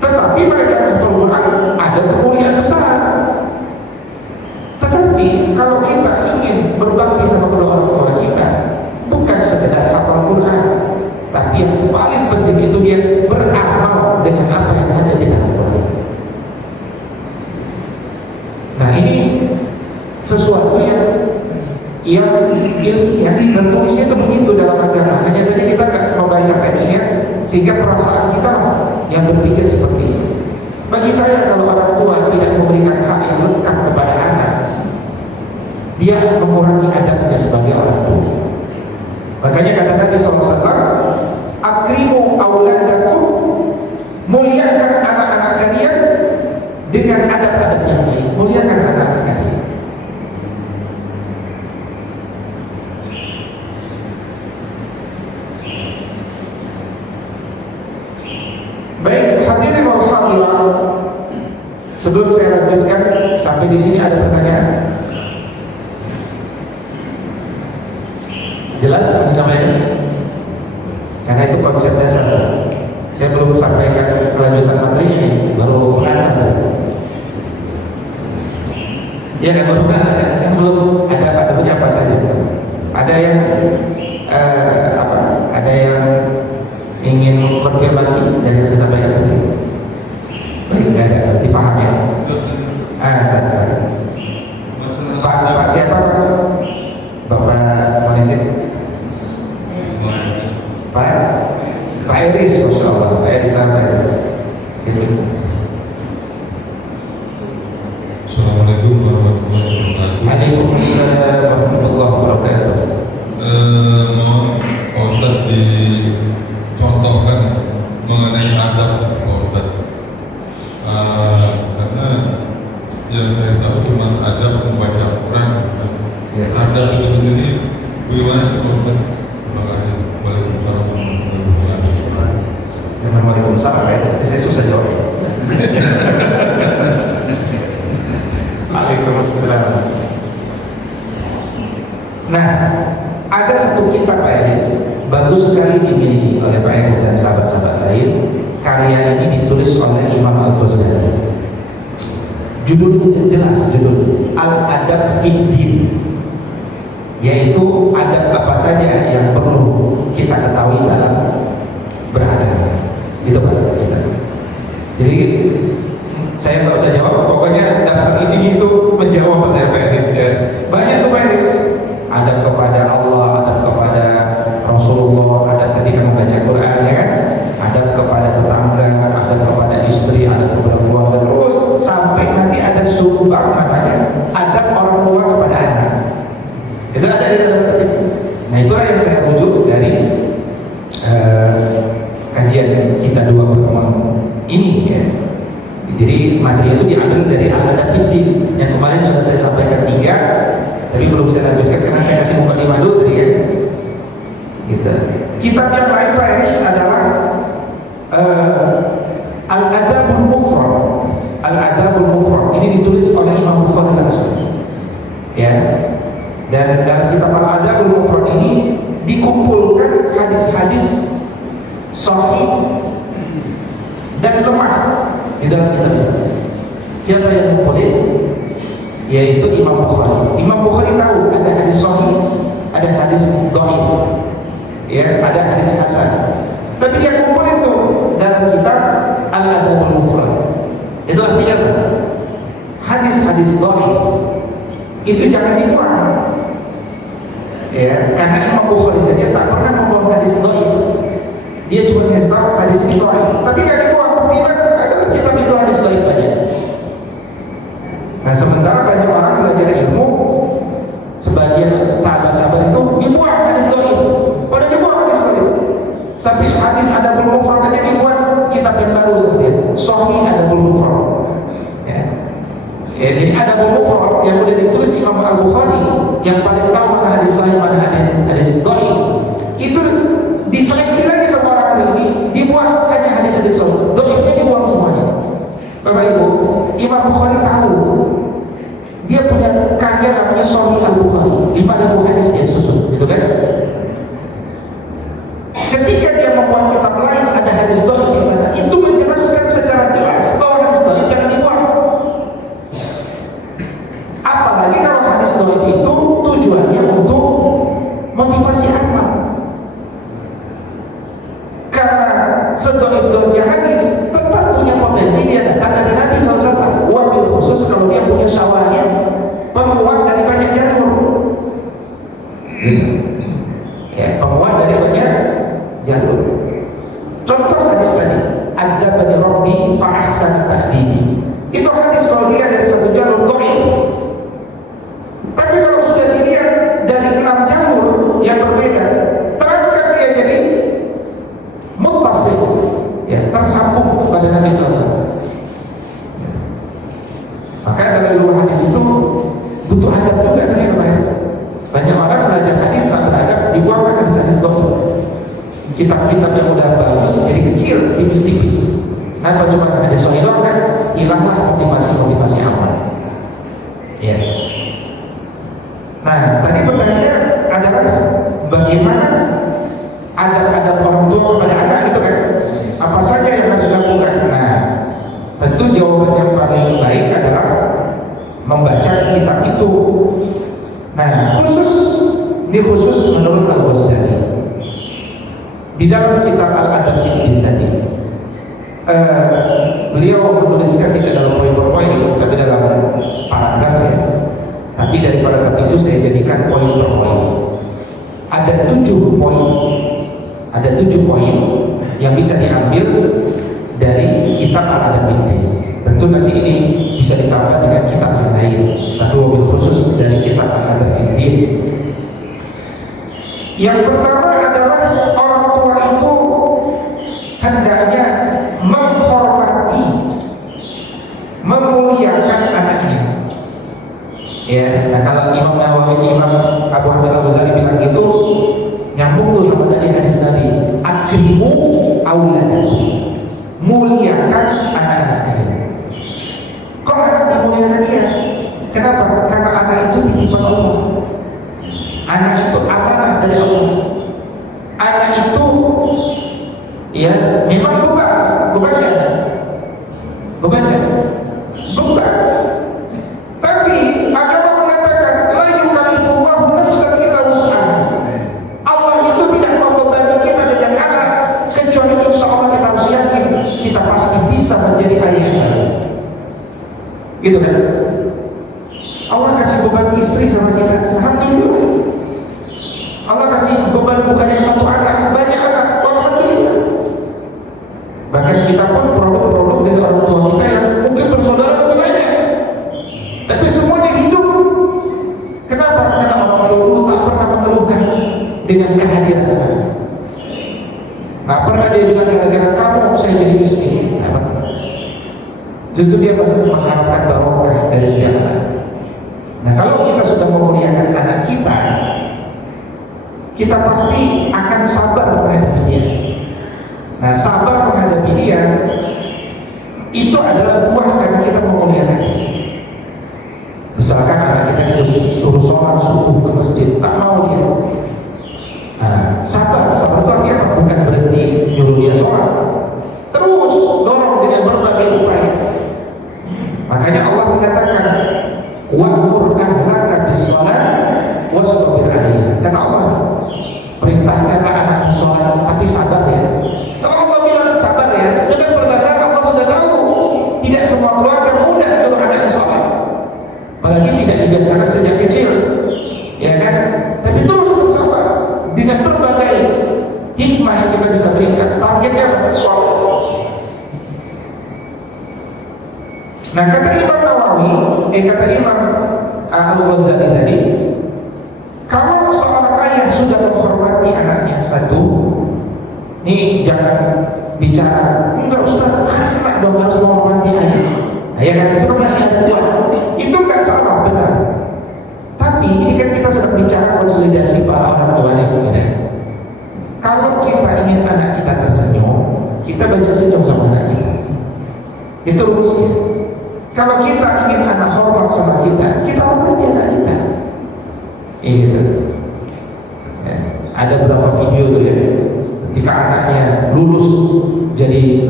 Tetapi mereka hafal Quran ada kemuliaan besar. Tetapi kalau kita ingin berbakti sama kedua orang tua kita, bukan sekedar hafal Quran, yang ilmiah dan tulisnya itu begitu dalam agama. Hanya saja kita nggak membaca teksnya sehingga perasaan kita lah yang berpikir seperti itu. Bagi saya, kalau orang tua tidak memberikan hak yang lengkap kepada anak, dia mengurangi adabnya sebagai orang tua. Makanya kata Nabi SAW, akrimu auladakum, muliakan anak-anak kalian dengan adab-adab yang baik. Muliakan anak-anak kalian. Baik, hadirin wal hadirat, sebelum saya lanjutkan, sampai di sini ada pertanyaan? Jelas sampai? Karena itu konsepnya satu. Saya belum sampaikan kelanjutan materi, baru pengantar. Ya, baru pengantar. Belum ada punya apa saja. Ada yang ada yang ingin konfirmasi dari yang saya sampaikan tadi? Baik, tidak ada, berarti paham ya? Saya. Pak siapa? Bapak Manisip? Pak Iris, Masya Allah. Pak Iris apa ya? Assalamualaikum warahmatullahi wabarakatuh. Waalaikumsalam warahmatullahi wabarakatuh. Mohon Pak Ustadz dicontohkan mengenai adab Pak Ustadz. Karena yang saya tahu cuma adab membaca Quran. Adab itu sendiri bagaimana sih Pak Ustadz? Terima kasih. Waalaikumsalam warahmatullahi wabarakatuh. Waalaikumsalam. Saya susah jawab. Waalaikumsalam. Nah, ada satu kitab Pak Eris, bagus sekali dimiliki oleh Pak Eris dan sahabat-sahabat lain. Karya ini ditulis oleh Imam Al-Ghazali. Judulnya jelas, judul Al-Adab Fid Din, yaitu adab apa saja yang perlu kita ketahui dalam beragama. Itu Pak. Jadi saya nggak usah jawab, pokoknya daftar isinya itu menjawab pertanyaan Pak Eris. Banyak tuh Pak Eris. Adab kepada Allah, adab kepada Rasulullah, adab ketika membaca Quran, ya kan? Adab kepada tetangga, adab kepada istri, adab kepada keluarga, terus sampai nanti ada subbab namanya adab orang tua kepada anak. Itu ada di dalam kitab. Nah, itulah yang saya rujuk dari kajian kita dua pertemuan ini ya. Jadi materi itu diambil dari Al-Adab Fid Din yang kemarin sudah saya sampaikan 3, tapi belum saya lanjutkan karena saya kasih mukadimah dulu tadi ya. Gitu. Kitab yang lain Pak Eris adalah Al-Adabul Mufrad. Al-Adabul Mufrad ini ditulis oleh Imam Bukhari langsung. Ya. Dan dalam kitab Al-Adabul Mufrad ini dikumpulkan hadis-hadis sahih dan lemah di dalam kitab ini. Siapa yang mengumpulkan? Yaitu Imam Bukhari. Imam Bukhari tahu ada hadis sahih, ada hadis dhaif, ya, ada hadis hasan. Tapi dia kumpulin tuh dalam kitab Al-Adabul Mufrad. Itu artinya apa? Hadis-hadis dhaif itu jangan dibuang. Ya, karena Imam Bukhari saja tak pernah membuang hadis dhaif. Dia cuma ngasih tahu hadis ini dhaif, tapi nggak dibuang. Pertimbang kitab itu hadis dhaif banyak. Nah, sementara banyak orang belajar ilmu, sebagian sahabat-sahabat itu dibuang hadis dhaif. Pada dibuang hadis dhaif. Sampai hadis Adabul Mufrad aja dibuat kitab yang baru seperti itu. Sahih Adabul Mufrad. Ya. Jadi Adabul Mufrad yang sudah ditulis Imam Al-Bukhari, yang paling tahu mana hadis sahih, mana hadis dhaif. Itu diseleksi lagi sama orang ini, dibuat hanya hadis-hadis sahih. Dhaifnya dibuang semuanya. Bapak Ibu, Imam Bukhari tahu dia punya karya namanya Sahih Al-Bukhari, 5.000 hadis dia susun, gitu kan? Ketika dia membuat kitab lain ada hadis dhaif di sana, itu menjelaskan secara jelas bahwa hadis dhaif jangan dibuang. Apalagi kalau hadis dhaif itu tujuannya untuk motivasi amal. Karena sedhaif-dhaifnya hadis tetap punya potensi dia datang dari Nabi SAW. Wabil khusus kalau dia punya syawahid penguat dari banyak jalur. Gitu. Ya, penguat dari banyak jalur. Contoh hadis tadi, "Adzabani Rabbi fa ahsana ta'dibi." Itu hadis kalau dilihat dari satu jalur dhaif. Tapi kalau sudah dilihat dari 6 jalur yang berbeda, terangkat dia jadi muttasil, ya, tersambung kepada Nabi SAW. Maka dalam dua hadis itu butuh adab juga kan ya. Banyak orang belajar hadis tak beradab, dibuangkan hadis-hadis dhaif. Kitab-kitab yang udah bagus jadi kecil, tipis-tipis. Nah, cuma hadis sahih doang kan, hilanglah motivasi awal. Ya. Nah, tadi pertanyaannya adalah bagaimana adab-adab orang tua kepada anak itu kan? Apa saja yang harus dilakukan? Nah, tentu jawaban yang paling baik adalah membaca kitab itu. Nah, khusus menurut Al-Ghazali di dalam kitab Al-Adab Fiddin tadi, beliau menuliskan tidak dalam poin per poin, tapi dalam paragraf ya. Tapi dari paragraf itu saya jadikan poin per poin. Ada 7 poin. Ada 7 poin yang bisa diambil dari kitab Al-Adab Fiddin. Tentu nanti ini bisa ditambah dengan kitab yang lain, tapi mobil khusus dari kitab Al-Adab Fiddin. Yang pertama adalah orang tua itu hendaknya menghormati, memuliakan anaknya. Ya, nah kalau Imam Nawawi, Imam Abu Hamid Al-Ghazali bilang gitu, nyambung tuh sama tadi hadis Nabi, akrimu auladakum, muliakan anak-anaknya. Kok anak dimuliakan dia? Kenapa? Karena anak itu titipan Allah. Anak itu amanah dari Allah. Anak itu ya memang beban ya, beban. Tapi agama mengatakan la yukallifullahu nafsan illa wus'aha. Allah itu tidak membebani kita dengan anak kecuali insya Allah kita harus yakin kita pasti bisa menjadi ayah. Gitu kan? Allah kasih beban istri sama kita, alhamdulillah. Allah kasih beban bukan yang satu anak, banyak anak, alhamdulillah. Bahkan kita pun produk-produk dari orang tua kita yang mungkin bersaudara lebih banyak, tapi semuanya hidup. Kenapa? Karena orang tua dulu tak pernah mengeluhkan dengan kehadiran. Nggak pernah dia bilang gara-gara kamu saya jadi miskin. Justru dia mengharapkan barokah dari setiap anak. Nah, kalau kita sudah memuliakan anak kita, kita pasti akan sabar menghadapi dia. Nah, sabar menghadapi dia itu adalah buah karena kita memuliakan dia. Misalkan anak kita itu suruh sholat subuh ke masjid, tak mau dia. Nah, sabar itu artinya bukan berhenti nyuruh dia sholat, terus dorong dengan berbagai upaya. Makanya Allah mengatakan wa'mur ahlaka bis-shalah wastabir 'alaiha. Kata Allah, perintahkanlah anakmu sholat, tapi sabar ya. Kalau Allah bilang sabar ya, dengan pertanda Allah sudah tahu tidak semua keluarga mudah untuk anaknya sholat, apalagi tidak dibiasakan sejak kecil, ya kan? Tapi terus bersabar dengan berbagai hikmah yang kita bisa berikan. Targetnya sholat. Nah, kata Imam Nawawi, kata Imam Al-Ghazali tadi, kalau seorang ayah sudah menghormati anaknya, satu, ini jangan bicara enggak Ustaz, anak dong harus menghormati ayah. Nah, ya kan, itu masih ada dua. Itu enggak salah, benar. Tapi ini kan kita sedang bicara konsolidasi para orang tuanya kemudian. Kalau kita ingin anak kita tersenyum, kita banyak senyum sama anak kita. Itu rumusnya. Kalau kita ingin anak hormat sama kita, kita hormati anak kita. Gitu. Ya, ada beberapa video tuh ya, ketika anaknya lulus jadi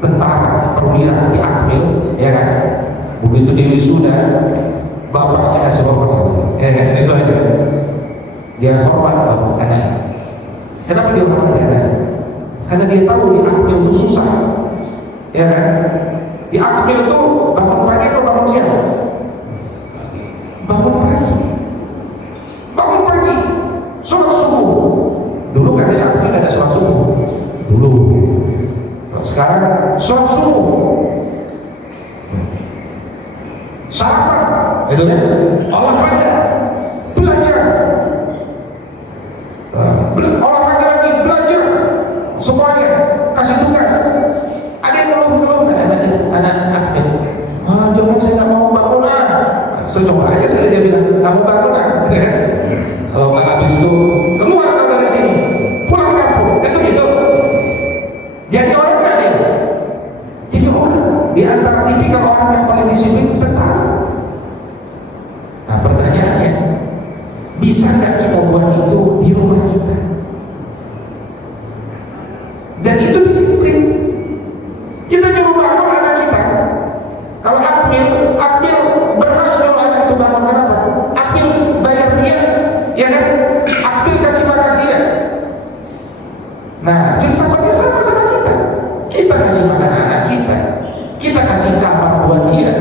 tentara perwira di Akmil, ya kan? Begitu di wisuda, bapaknya kasih bapak sama, ya kan? Ini soalnya dia hormat bapak anaknya. Kenapa dia hormati anak? Karena dia tahu di Akmil itu susah, ya kan? Di Akmil itu bangun pagi atau bangun siang? Bangun pagi. katanya aku kan ada sholat subuh dulu. Sekarang sholat subuh, sarapan, itu ya, olahraga, belajar, olahraga lagi, belajar, semuanya kasih tugas. Ada yang ngeluh-ngeluh, anak-anak, jangan saya nggak mau bangunan. Coba aja saya dia bilang kamu bangunan. Kalau nggak habis itu keluar kau dari sini, pulang kampung, kan begitu. Jadi orang nggak ada. Jadi orang di antara tipikal orang yang paling disiplin tentara. Nah pertanyaannya, bisa nggak kita buat itu di rumah kita? Dan itu disiplin. Kita nyuruh bangun anak kita. Kalau Akmil berhak nyuruh anak itu bangun, kenapa? Akmil bayar dia, ya kan? Akmil kasih makan dia. Nah, filsafatnya sama kita. Kita kasih makan anak kita. Kita kasih kamar buat dia.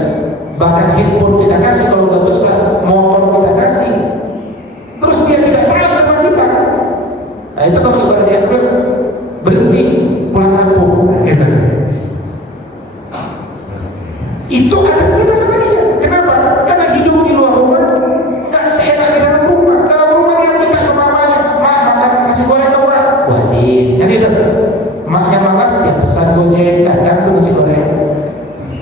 Bahkan handphone kita kasih kalau udah besar, motor kita kasih. Terus dia tidak taat sama kita. Nah itu kalau ibarat dia berhenti pulang kampung. Gitu. Itu anak kita sama dia. Kenapa? Karena hidup di luar rumah nggak seenak di dalam rumah. Dalam rumah dia minta sama maknya, mak makan nasi goreng dong mak. Buatin, kan itu. Maknya malas dia pesan gojek, datang tuh nasi goreng.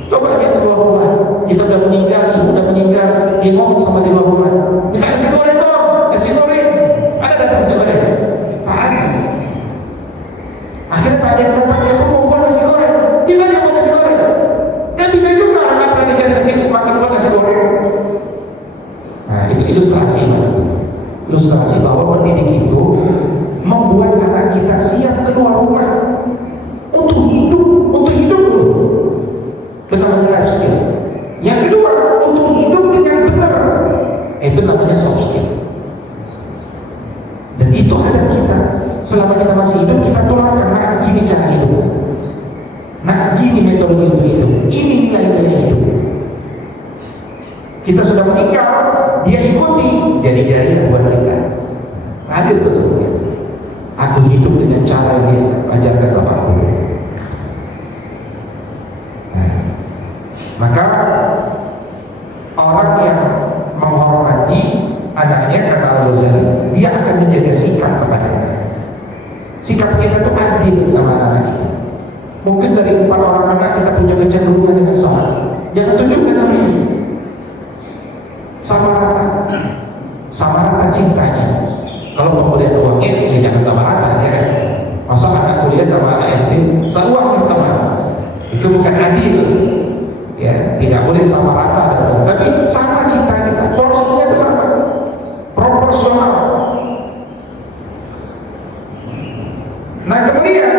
Coba dia keluar rumah, kita udah meninggal, ibu udah meninggal, dia ngomong sama di luar rumah, minta nasi goreng dong, nasi goreng. Ada datang nasi goreng? Tak ada. Akhirnya tak ada yang datang, dia mau buat nasi goreng. Bisa dia buat nasi goreng? Dan bisa juga anak pernikahan nasi makan buat nasi goreng. Nah itu ilustrasi bahwa pendidik itu membuat anak kita siap keluar rumah untuk hidup dulu. Itu namanya life skill. Yang kedua, untuk hidup dengan benar, itu namanya soft skill. Dan itu ada kita. Selama kita masih hidup, kita tolakkan, nah gini cara hidup, nah gini metode hidup, ini nilai-nilai hidup. Kita sudah meninggal, dia ikuti, jadi jariah buat kita. Hadir tuh. Aku hidup dengan cara yang diajarkan bapakku. Maka orang yang menghormati anaknya kata Al-Ghazali, dia akan menjaga sikap kepada anaknya. Sikap kita itu adil sama anak kita. Mungkin dari 4 orang anak kita punya kecenderungan dengan sholat, jangan tunjukkan namanya. Sama rata cintanya. Kalau pemberian uangnya, ya jangan sama rata, ya kan? Masa anak kuliah sama anak SD, seuangnya sama, itu bukan adil. Ya, tidak boleh sama rata, tapi sama cinta kita, porsinya bersama, proporsional. Nah kemudian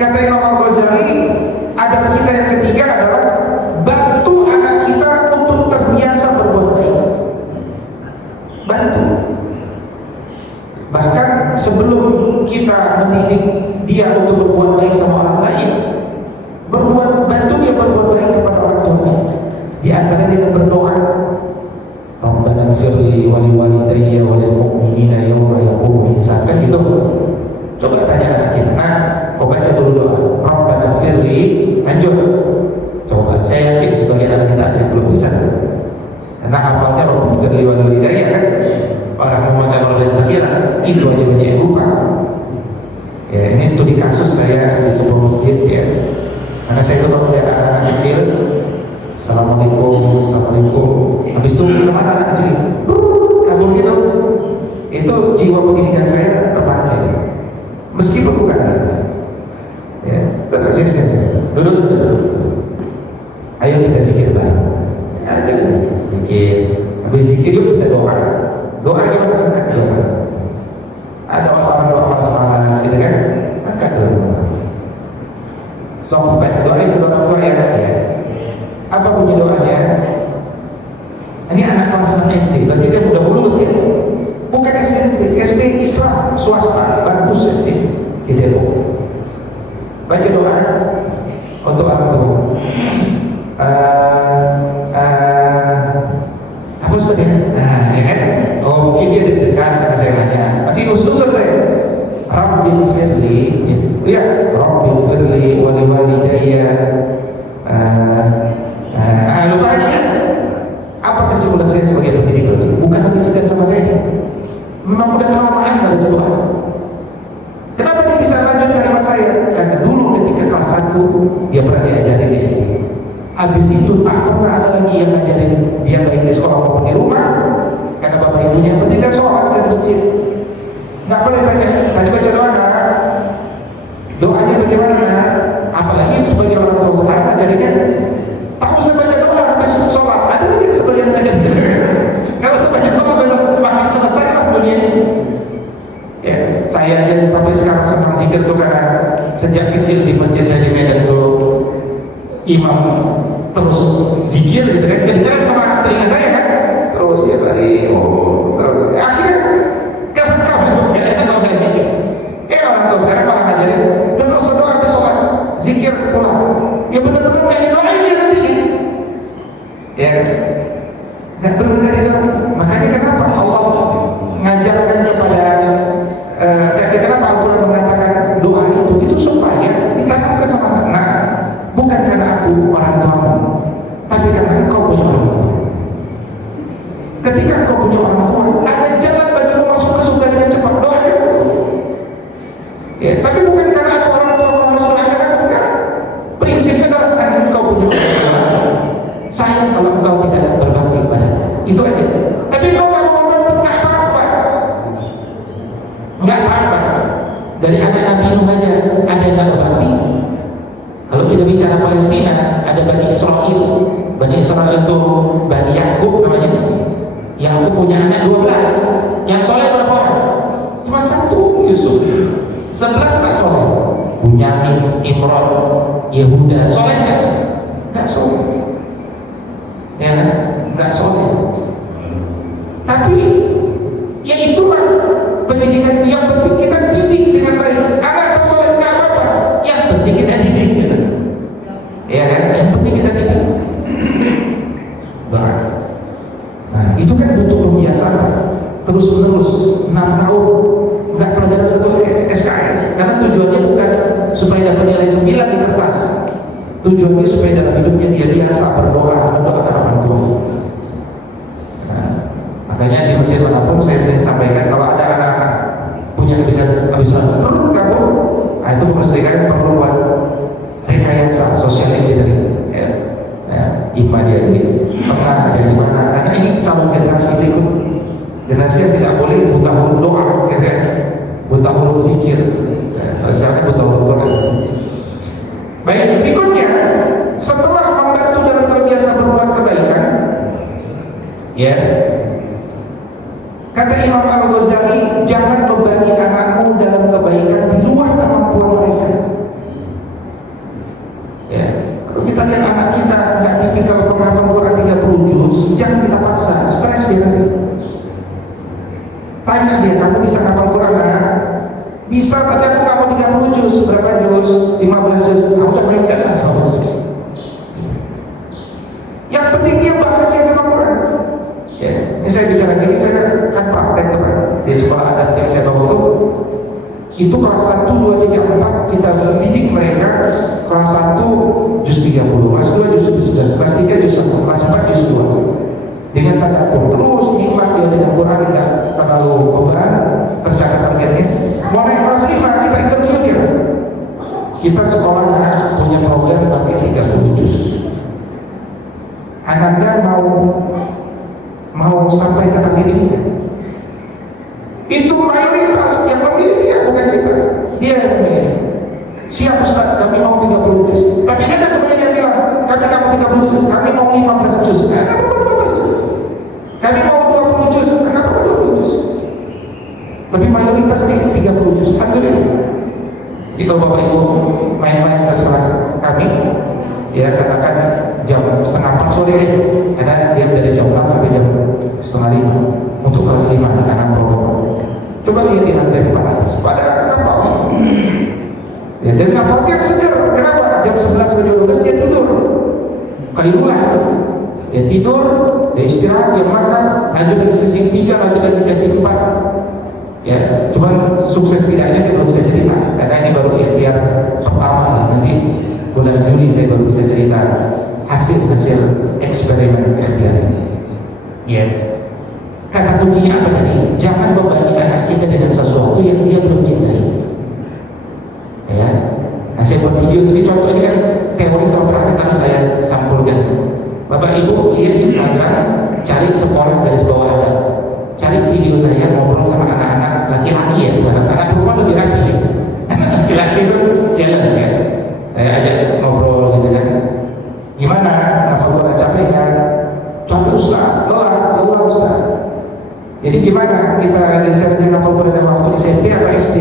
kata Imam Al-Ghazali, adab kita yang ketiga adalah bantu anak kita untuk terbiasa berbuat baik. Bantu. Bahkan sebelum kita mendidik dia untuk berbuat baik sama orang lain, bantu dia berbuat baik kepada orang tuanya. Di antara dia berdoa, Rabbana firli wali walidayya walil mu'minina yawma yaqumul hisab. Kan gitu. Coba tanya anak kita, nah, kau baca dulu doa, Rabbana firli, lanjut. Coba, saya yakin sebagian anak kita yang belum bisa. Karena hafalnya Rabbana firli wali walidayya kan, orang memakan oleh Zakira, itu aja banyak yang lupa. Ya, ini studi kasus saya di sebuah masjid ya. Karena saya itu kalau melihat anak-anak kecil, Assalamualaikum, habis itu kemana anak kecil? Kabur gitu. Itu jiwa pendidikan saya terpakai. Meskipun bukan. Ya, tenang sini. Duduk. Ayo kita zikir bareng. Ayo zikir. Habis zikir yuk kita doa. Doa yang angkat doa. Ada orang doa masalah gitu kan? Angkat doa. Sampai doa itu orang tua ya. Apa bunyi doanya? Ini anak kelas 6 SD, berarti dia udah lulus ya. Bukan SD Islam swasta, bagus SD di Depok. Baca doa untuk orang tua. Apa saja? Nah, ya kan? Oh mungkin dia deg-degan karena saya nanya. Masih usul saya. Rabbi ya Rabbi firli wa liwalidayya. Lupa aja. Apa kesimpulan saya sebagai pendidik? Bukan lagi segan sama saya. Memang udah kelamaan baca doa. Kenapa dia bisa lanjut kalimat saya? Karena dulu ketika kelas 1 dia pernah diajarin di sini. Habis itu tak pernah ada lagi yang ngajarin dia baik di sekolah maupun di rumah. Karena bapak ibunya penting sholat di masjid. Nggak boleh tanya, tadi baca doa nggak? Doanya bagaimana? Apalagi sebagai orang tua sekarang ngajarinnya tak usah baca doa habis sholat. Ada lagi sebagian ngajarin gitu. Nggak usah baca sholat, makin selesai lah dunia. Ya, saya aja sampai sekarang senang zikir tuh karena sejak kecil di masjid saya di Medan tuh imam terus zikir gitu kan, kedengeran sama telinga saya kan, terus dia tadi terus akhirnya kerekam itu nggak ada kalau nggak zikir. Orang tua sekarang malah ngajarin dan nggak usah doa habis sholat, zikir pulang. Ya benar-benar nggak didoain dia nanti, ya nggak perlu dari doa. Makanya kenapa Allah ngajarkan kepada kenapa Al-Quran mengatakan doa itu supaya ditanamkan sama anak, bukan karena aku orang tuamu, tapi karena engkau punya orang tua. Ketika engkau punya orang tua, ada jalan bagi lo masuk ke surga dengan cepat, doakan. Ya, tapi bukan karena aku orang tua harus doakan aku, enggak. Prinsipnya adalah karena engkau punya orang tua. Sayang kalau engkau tidak berbakti kepada itu aja. Tapi engkau nggak mau berbakti, nggak apa-apa. Nggak apa-apa. Dari anak Nabi Nuh aja ada yang nggak berbakti. Kalau kita bicara Palestina, ada Bani Israel. Bani Israel itu Bani Yakub namanya. Yakub punya anak 12. Yang soleh berapa orang? Cuma 1, Yusuf. 11 tak soleh. Bunyamin, Imran, Yehuda. Soleh nggak? Nggak soleh. Ya, nggak soleh. Tapi ya itulah pendidikan yang penting kita didik dengan baik. Anak tak soleh nggak apa-apa. Yang penting kita didik. Ya kan? Yang penting kita didik. Nah, itu kan butuh pembiasaan terus-menerus 6 tahun nggak pelajaran satu SKS, karena tujuannya bukan supaya dapat nilai 9 di kertas. Tujuannya supaya dalam hidupnya dia biasa berdoa, mendoakan orang tua. Nah, makanya di masjid manapun saya sering sampaikan kalau ada anak-anak punya kebiasaan perlu kamu, nah itu memastikan perlu buat rekayasa sosial engineering. Iman dia di tengah dan di mana, karena ini calon generasi berikut, generasi yang tidak boleh buta huruf doa, ya, buta huruf zikir. Sekarang buta huruf doa. Baik, berikutnya setelah membantu dalam terbiasa berbuat kebaikan, ya, kata Imam Al-Ghazali, jangan membebani anakmu dalam kebaikan di luar kemampuan mereka. Ya, kalau kita lihat anak kita nggak tipikal penghafal Quran 30 juz, jangan kita paksa, stres dia nanti. Tanya dia, kamu bisa hafal Quran nggak? Bisa, tapi aku nggak mau 30 juz. Berapa juz? 15 juz. Kamu tak boleh jalan 15 juz. Yang penting dia bakatnya sama Quran. Ya, ini saya bicara gini, saya kan praktek tuh kan di sekolah adat yang saya bawa itu kelas 1, 2, 3, 4 kita mendidik mereka. Kelas 1 juz 30, kelas 2 juz 9, kelas 3 juz 1, kelas 4 juz 2 dengan tadabbur terus nikmat dia dengan Quran, tidak terlalu beban, tercatat targetnya. Mulai kelas 5 kita interview dia, kita sekolah punya program tapi 30 juz. Anaknya mau sampai ke target ini kan? Itu mayoritas yang memilih dia, bukan kita. Dia yang memilih. Siap Ustaz, kami mau 30 juz. Tapi ada sebagian yang bilang, kami mau 30 juz, kami mau 15 juz. Kami mau 20 juz, kenapa 20 juz? Tapi mayoritas itu 30 juz. Alhamdulillah. Jadi kalau Bapak Ibu main-main ke sekolah kami, ya katakan jam setengah 4 sore, karena dia dari jam 6 sampai jam setengah 5 untuk kelas 5 anak program. Coba lihat di lantai 4 pada hafal. Ya, dan hafalnya segar. Kenapa? Jam 11 sampai 12 dia tidur. Kailulah. Dia tidur, dia istirahat, dia makan, lanjut lagi sesi 3, lanjut lagi sesi 4. Ya, cuman sukses tidaknya saya belum bisa cerita karena ini baru ikhtiar hasil eksperimen ikhtiar ini. Ya, kata kuncinya apa tadi? Jangan membebani anak kita dengan sesuatu yang dia belum cintai. Ya, nah, saya buat video tadi contoh ini kan teori sama praktek harus saya sampulkan. Bapak Ibu lihat Instagram, cari sekolah garis bawah ada, cari video saya ngobrol sama anak-anak laki-laki ya, anak perempuan lebih rapi ya. Anak laki-laki itu challenge ya. Saya ajak ngobrol gitu kan. Gimana? Nafal Quran capek kan? Capek Ustaz, lelah Ustaz. Jadi gimana kita gesernya nafal Quran waktu SMP atau SD?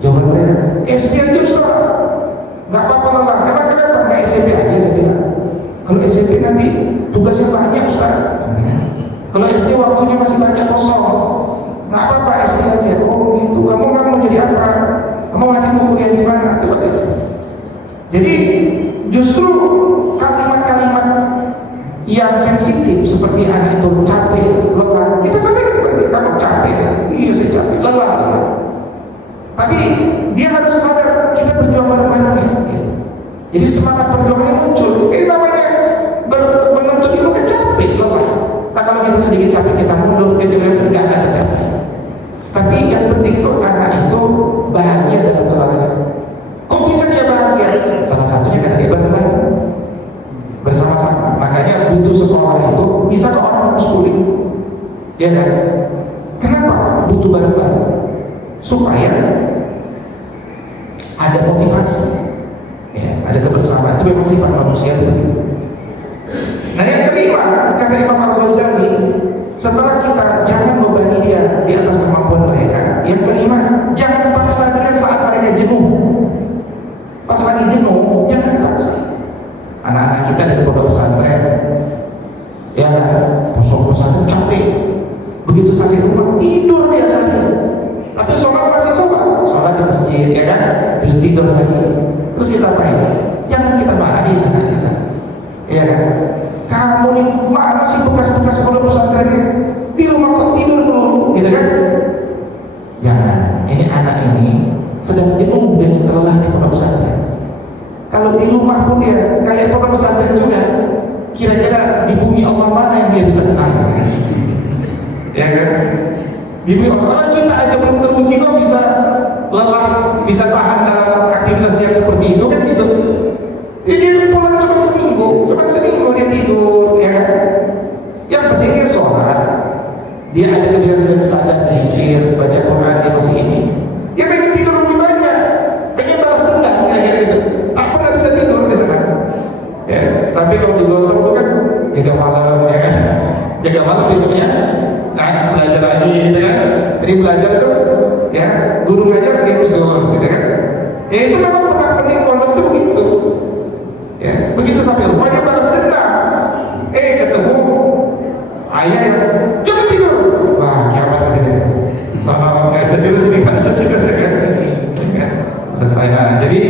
Jawaban mereka, SD aja Ustaz. Nggak apa-apa lelah. Emang kenapa? Nggak SMP aja saya bilang. Kalau SMP nanti tugasnya banyak Ustaz. Kalau SD waktunya masih banyak kosong. Nggak apa-apa SD aja. Oh gitu. Kamu mau jadi apa? Kamu nanti mau kuliah di mana? Jadi justru kalimat-kalimat yang sensitif seperti anak itu capek, lelah, kita sampaikan kepada kamu capek, iya saya capek, lelah. Tapi dia harus sadar kita berjuang bareng-bareng ya. Jadi semangat perjuangannya muncul. Namanya menuntut itu kan capek, lelah. Nah kalau kita sedikit capek kita mundur, kita nggak ada capek. Tapi yang penting itu anak itu bahagia dalam olahraga. Kok bisa dia bahagia? Salah satunya karena dia bareng-bareng bersama-sama. Makanya butuh sekolah itu bisa ke orang homeschooling, ya kan? Kenapa butuh bareng-bareng? Supaya ada motivasi, ya, ada kebersamaan. Itu memang sifat manusia begitu. Nah yang kelima, kata Imam Al-Ghazali, setelah kita jangan membebani dia di atas kemampuan mereka. Yang kelima, jangan paksa dia saat mereka jenuh. Pas lagi jenuh, jangan paksa. Anak-anak kita dari pondok pesantren, ya pondok pesantren capek, begitu sampai rumah tidur biasanya. Tapi sholat masih sholat di masjid, ya kan? Terus tidur lagi. Terus kita apain? Jangan kita marahin anak kita, ya kan? Kamu nih mana sih bekas-bekas pondok pesantrennya? Di rumah kok tidur dulu, gitu kan? Jangan. Ini anak ini sedang jenuh dan terlelah di pondok pesantren. Kalau di rumah pun dia kayak pondok pesantren juga. Kira-kira di bumi Allah mana yang dia bisa tenang? Ya kan? Di bumi Allah kita aja belum teruji kok bisa lelah, bisa tahan dalam aktivitas yang seperti itu kan gitu. Jadi pulang cuma seminggu dia tidur, ya kan? Yang penting dia sholat, dia ada kebiasaan standar zikir, baca Quran, dia masih ini. Dia pengen tidur lebih banyak, pengen balas dendam, kayak gitu. Tak pernah bisa tidur di sana. Ya, sampai kalau di Gontor itu kan jaga malam, ya kan? Jaga malam besoknya, nah belajar lagi, gitu kan? Jadi belajar itu, ya guru ngajar dia tidur, gitu kan? Ya itu memang pernah penting pondok itu begitu. Ya, begitu sampai rumahnya balas dendam. Ketemu ayah yang jangan tidur. Wah, kiamat ini. Sama kayak sendiri sini kan selesai. Nah, jadi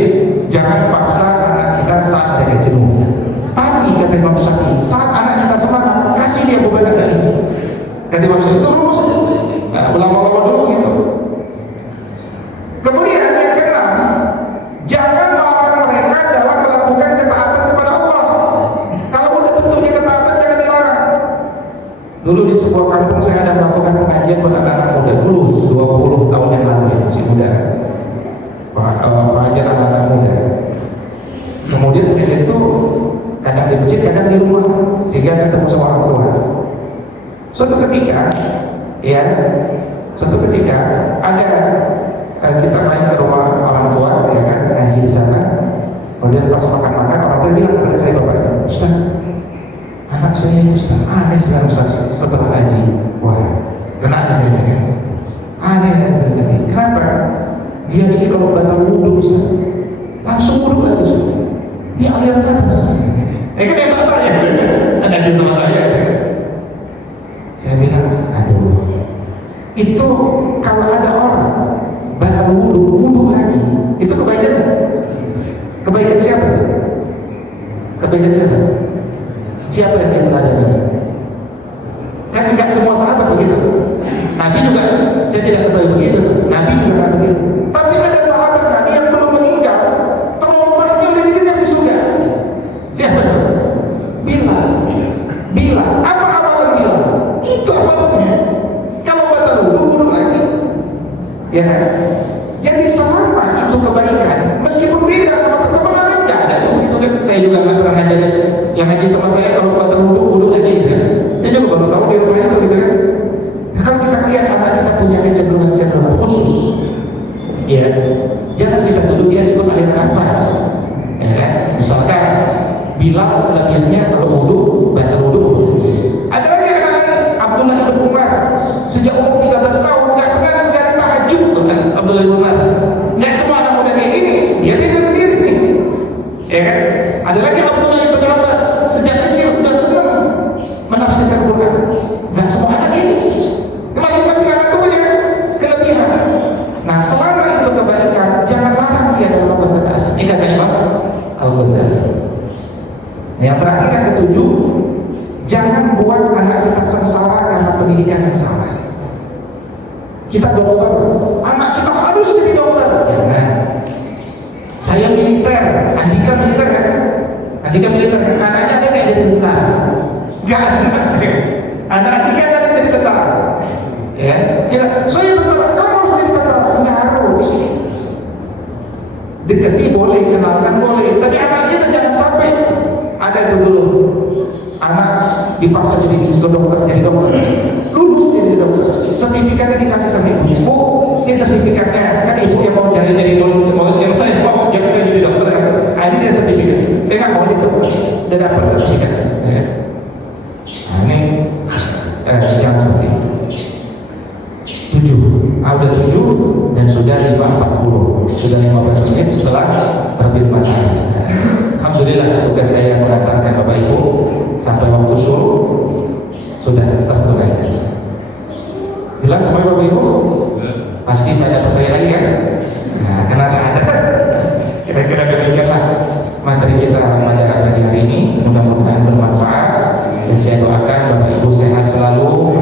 jangan paksa anak kita saat mereka jenuh. Tapi kata Imam Syafi'i, saat anak kita semangat, kasih dia beban agak ini. Kata Imam Syafi'i, itu rumus. Nah, ulama-ulama dulu gitu. Kemudian yang keenam, jangan melarang mereka dalam melakukan ketaatan kepada Allah. Kalau udah bentuknya ketaatan jangan dilarang. Dulu di sebuah kampung saya ada melakukan pengajian buat anak-anak muda dulu 20 tahun yang lalu ya, masih muda. Pengajian anak-anak muda. Kemudian ketika itu kadang di masjid, kadang di rumah, sehingga ketemu sama orang tua. Suatu ketika ada kita main ke rumah orang tua, ya kan, ngaji di sana. Kemudian pas makan-makan orang tua bilang kepada saya, bapaknya, Ustaz, anak saya Ustaz, aneh sekali Ustaz setelah ngaji. Wah, kena saya kan? Aneh setelah ngaji. Kenapa? Dia jadi kalau batal wudhu Ustaz, langsung wudhu lagi Ustaz. Dia aliran apa Ustaz? Kan hebat saya, ngaji sama saya. Saya bilang, aduh, itu kalau ada orang batal wudhu lagi, itu kebaikan siapa? Kebaikan siapa? Siapa yang dia teladani? Kan enggak semua sahabat begitu. Nabi juga, saya tidak ketahui begitu. Nabi juga tidak begitu. Tapi ada sahabat Nabi yang belum meninggal, traumanya udah dikejar di surga. Siapa itu? Bilal. Ya kan? Jadi selama itu kebaikan, meskipun beda sama pertemanan, nggak ada tuh gitu kan. Saya juga nggak pernah ngajar yang ngaji sama saya kalau batal wudhu lagi gitu kan. Saya juga baru tahu di rumah itu gitu kan. Nah, kalau kita lihat anak kita punya kecenderungan khusus, ya jangan kita tuduh dia ikut aliran apa. Ya kan? Misalkan Bilal latihannya kalau wudhu batal wudhu. Ada lagi anak Abdullah bin Umar sejak umur 13 tahun nggak pernah menggari tahajud kan Abdullah bin Umar. Nggak semua anak muda kayak ini, dia beda sendiri nih. Ya kan? Ada lagi Abdullah bin Abbas sejak kecil udah senang menafsirkan Quran. Nggak semua anak ini. Masing-masing anak itu punya kelebihan. Nah, selama itu kebaikan, jangan larang dia dalam berkata. Ini kata Imam Al-Ghazali. Yang terakhir yang ketujuh, jangan buat anak kita sengsara karena pendidikan yang salah. Kita dokter, anak kita harus jadi dokter. Jangan. Saya militer, Andika militer kan? Andika militer, anaknya ada nggak jadi tentara? Nggak ada. Anak Andika ada jadi tentara. Ya, saya tentara, kamu harus jadi tentara. Nggak harus. Dekati boleh, kenalkan boleh, tapi anak kita jangan sampai ada itu dulu. Anak dipaksa jadi dokter, lulus jadi dokter, sertifikatnya dikasih sama ibu, ini sertifikatnya kan ibu yang mau jadi dokter, mau yang saya mau yang saya jadi dokter kan, ini dia sertifikat, saya nggak mau jadi dokter, udah dapat sertifikat, ya. Nah, ini jangan seperti itu. 7, udah 7 dan sudah 5.40, sudah 15 menit setelah terbit matahari. Alhamdulillah tugas saya mengantarkan Bapak Ibu sampai waktu subuh sudah tertunaikan. Jelas semua Bapak Ibu? Pasti pada pertanyaan lagi kan? Nah, karena ada kira-kira demikianlah materi kita pada pagi hari ini. Mudah-mudahan bermanfaat dan saya doakan Bapak Ibu sehat selalu,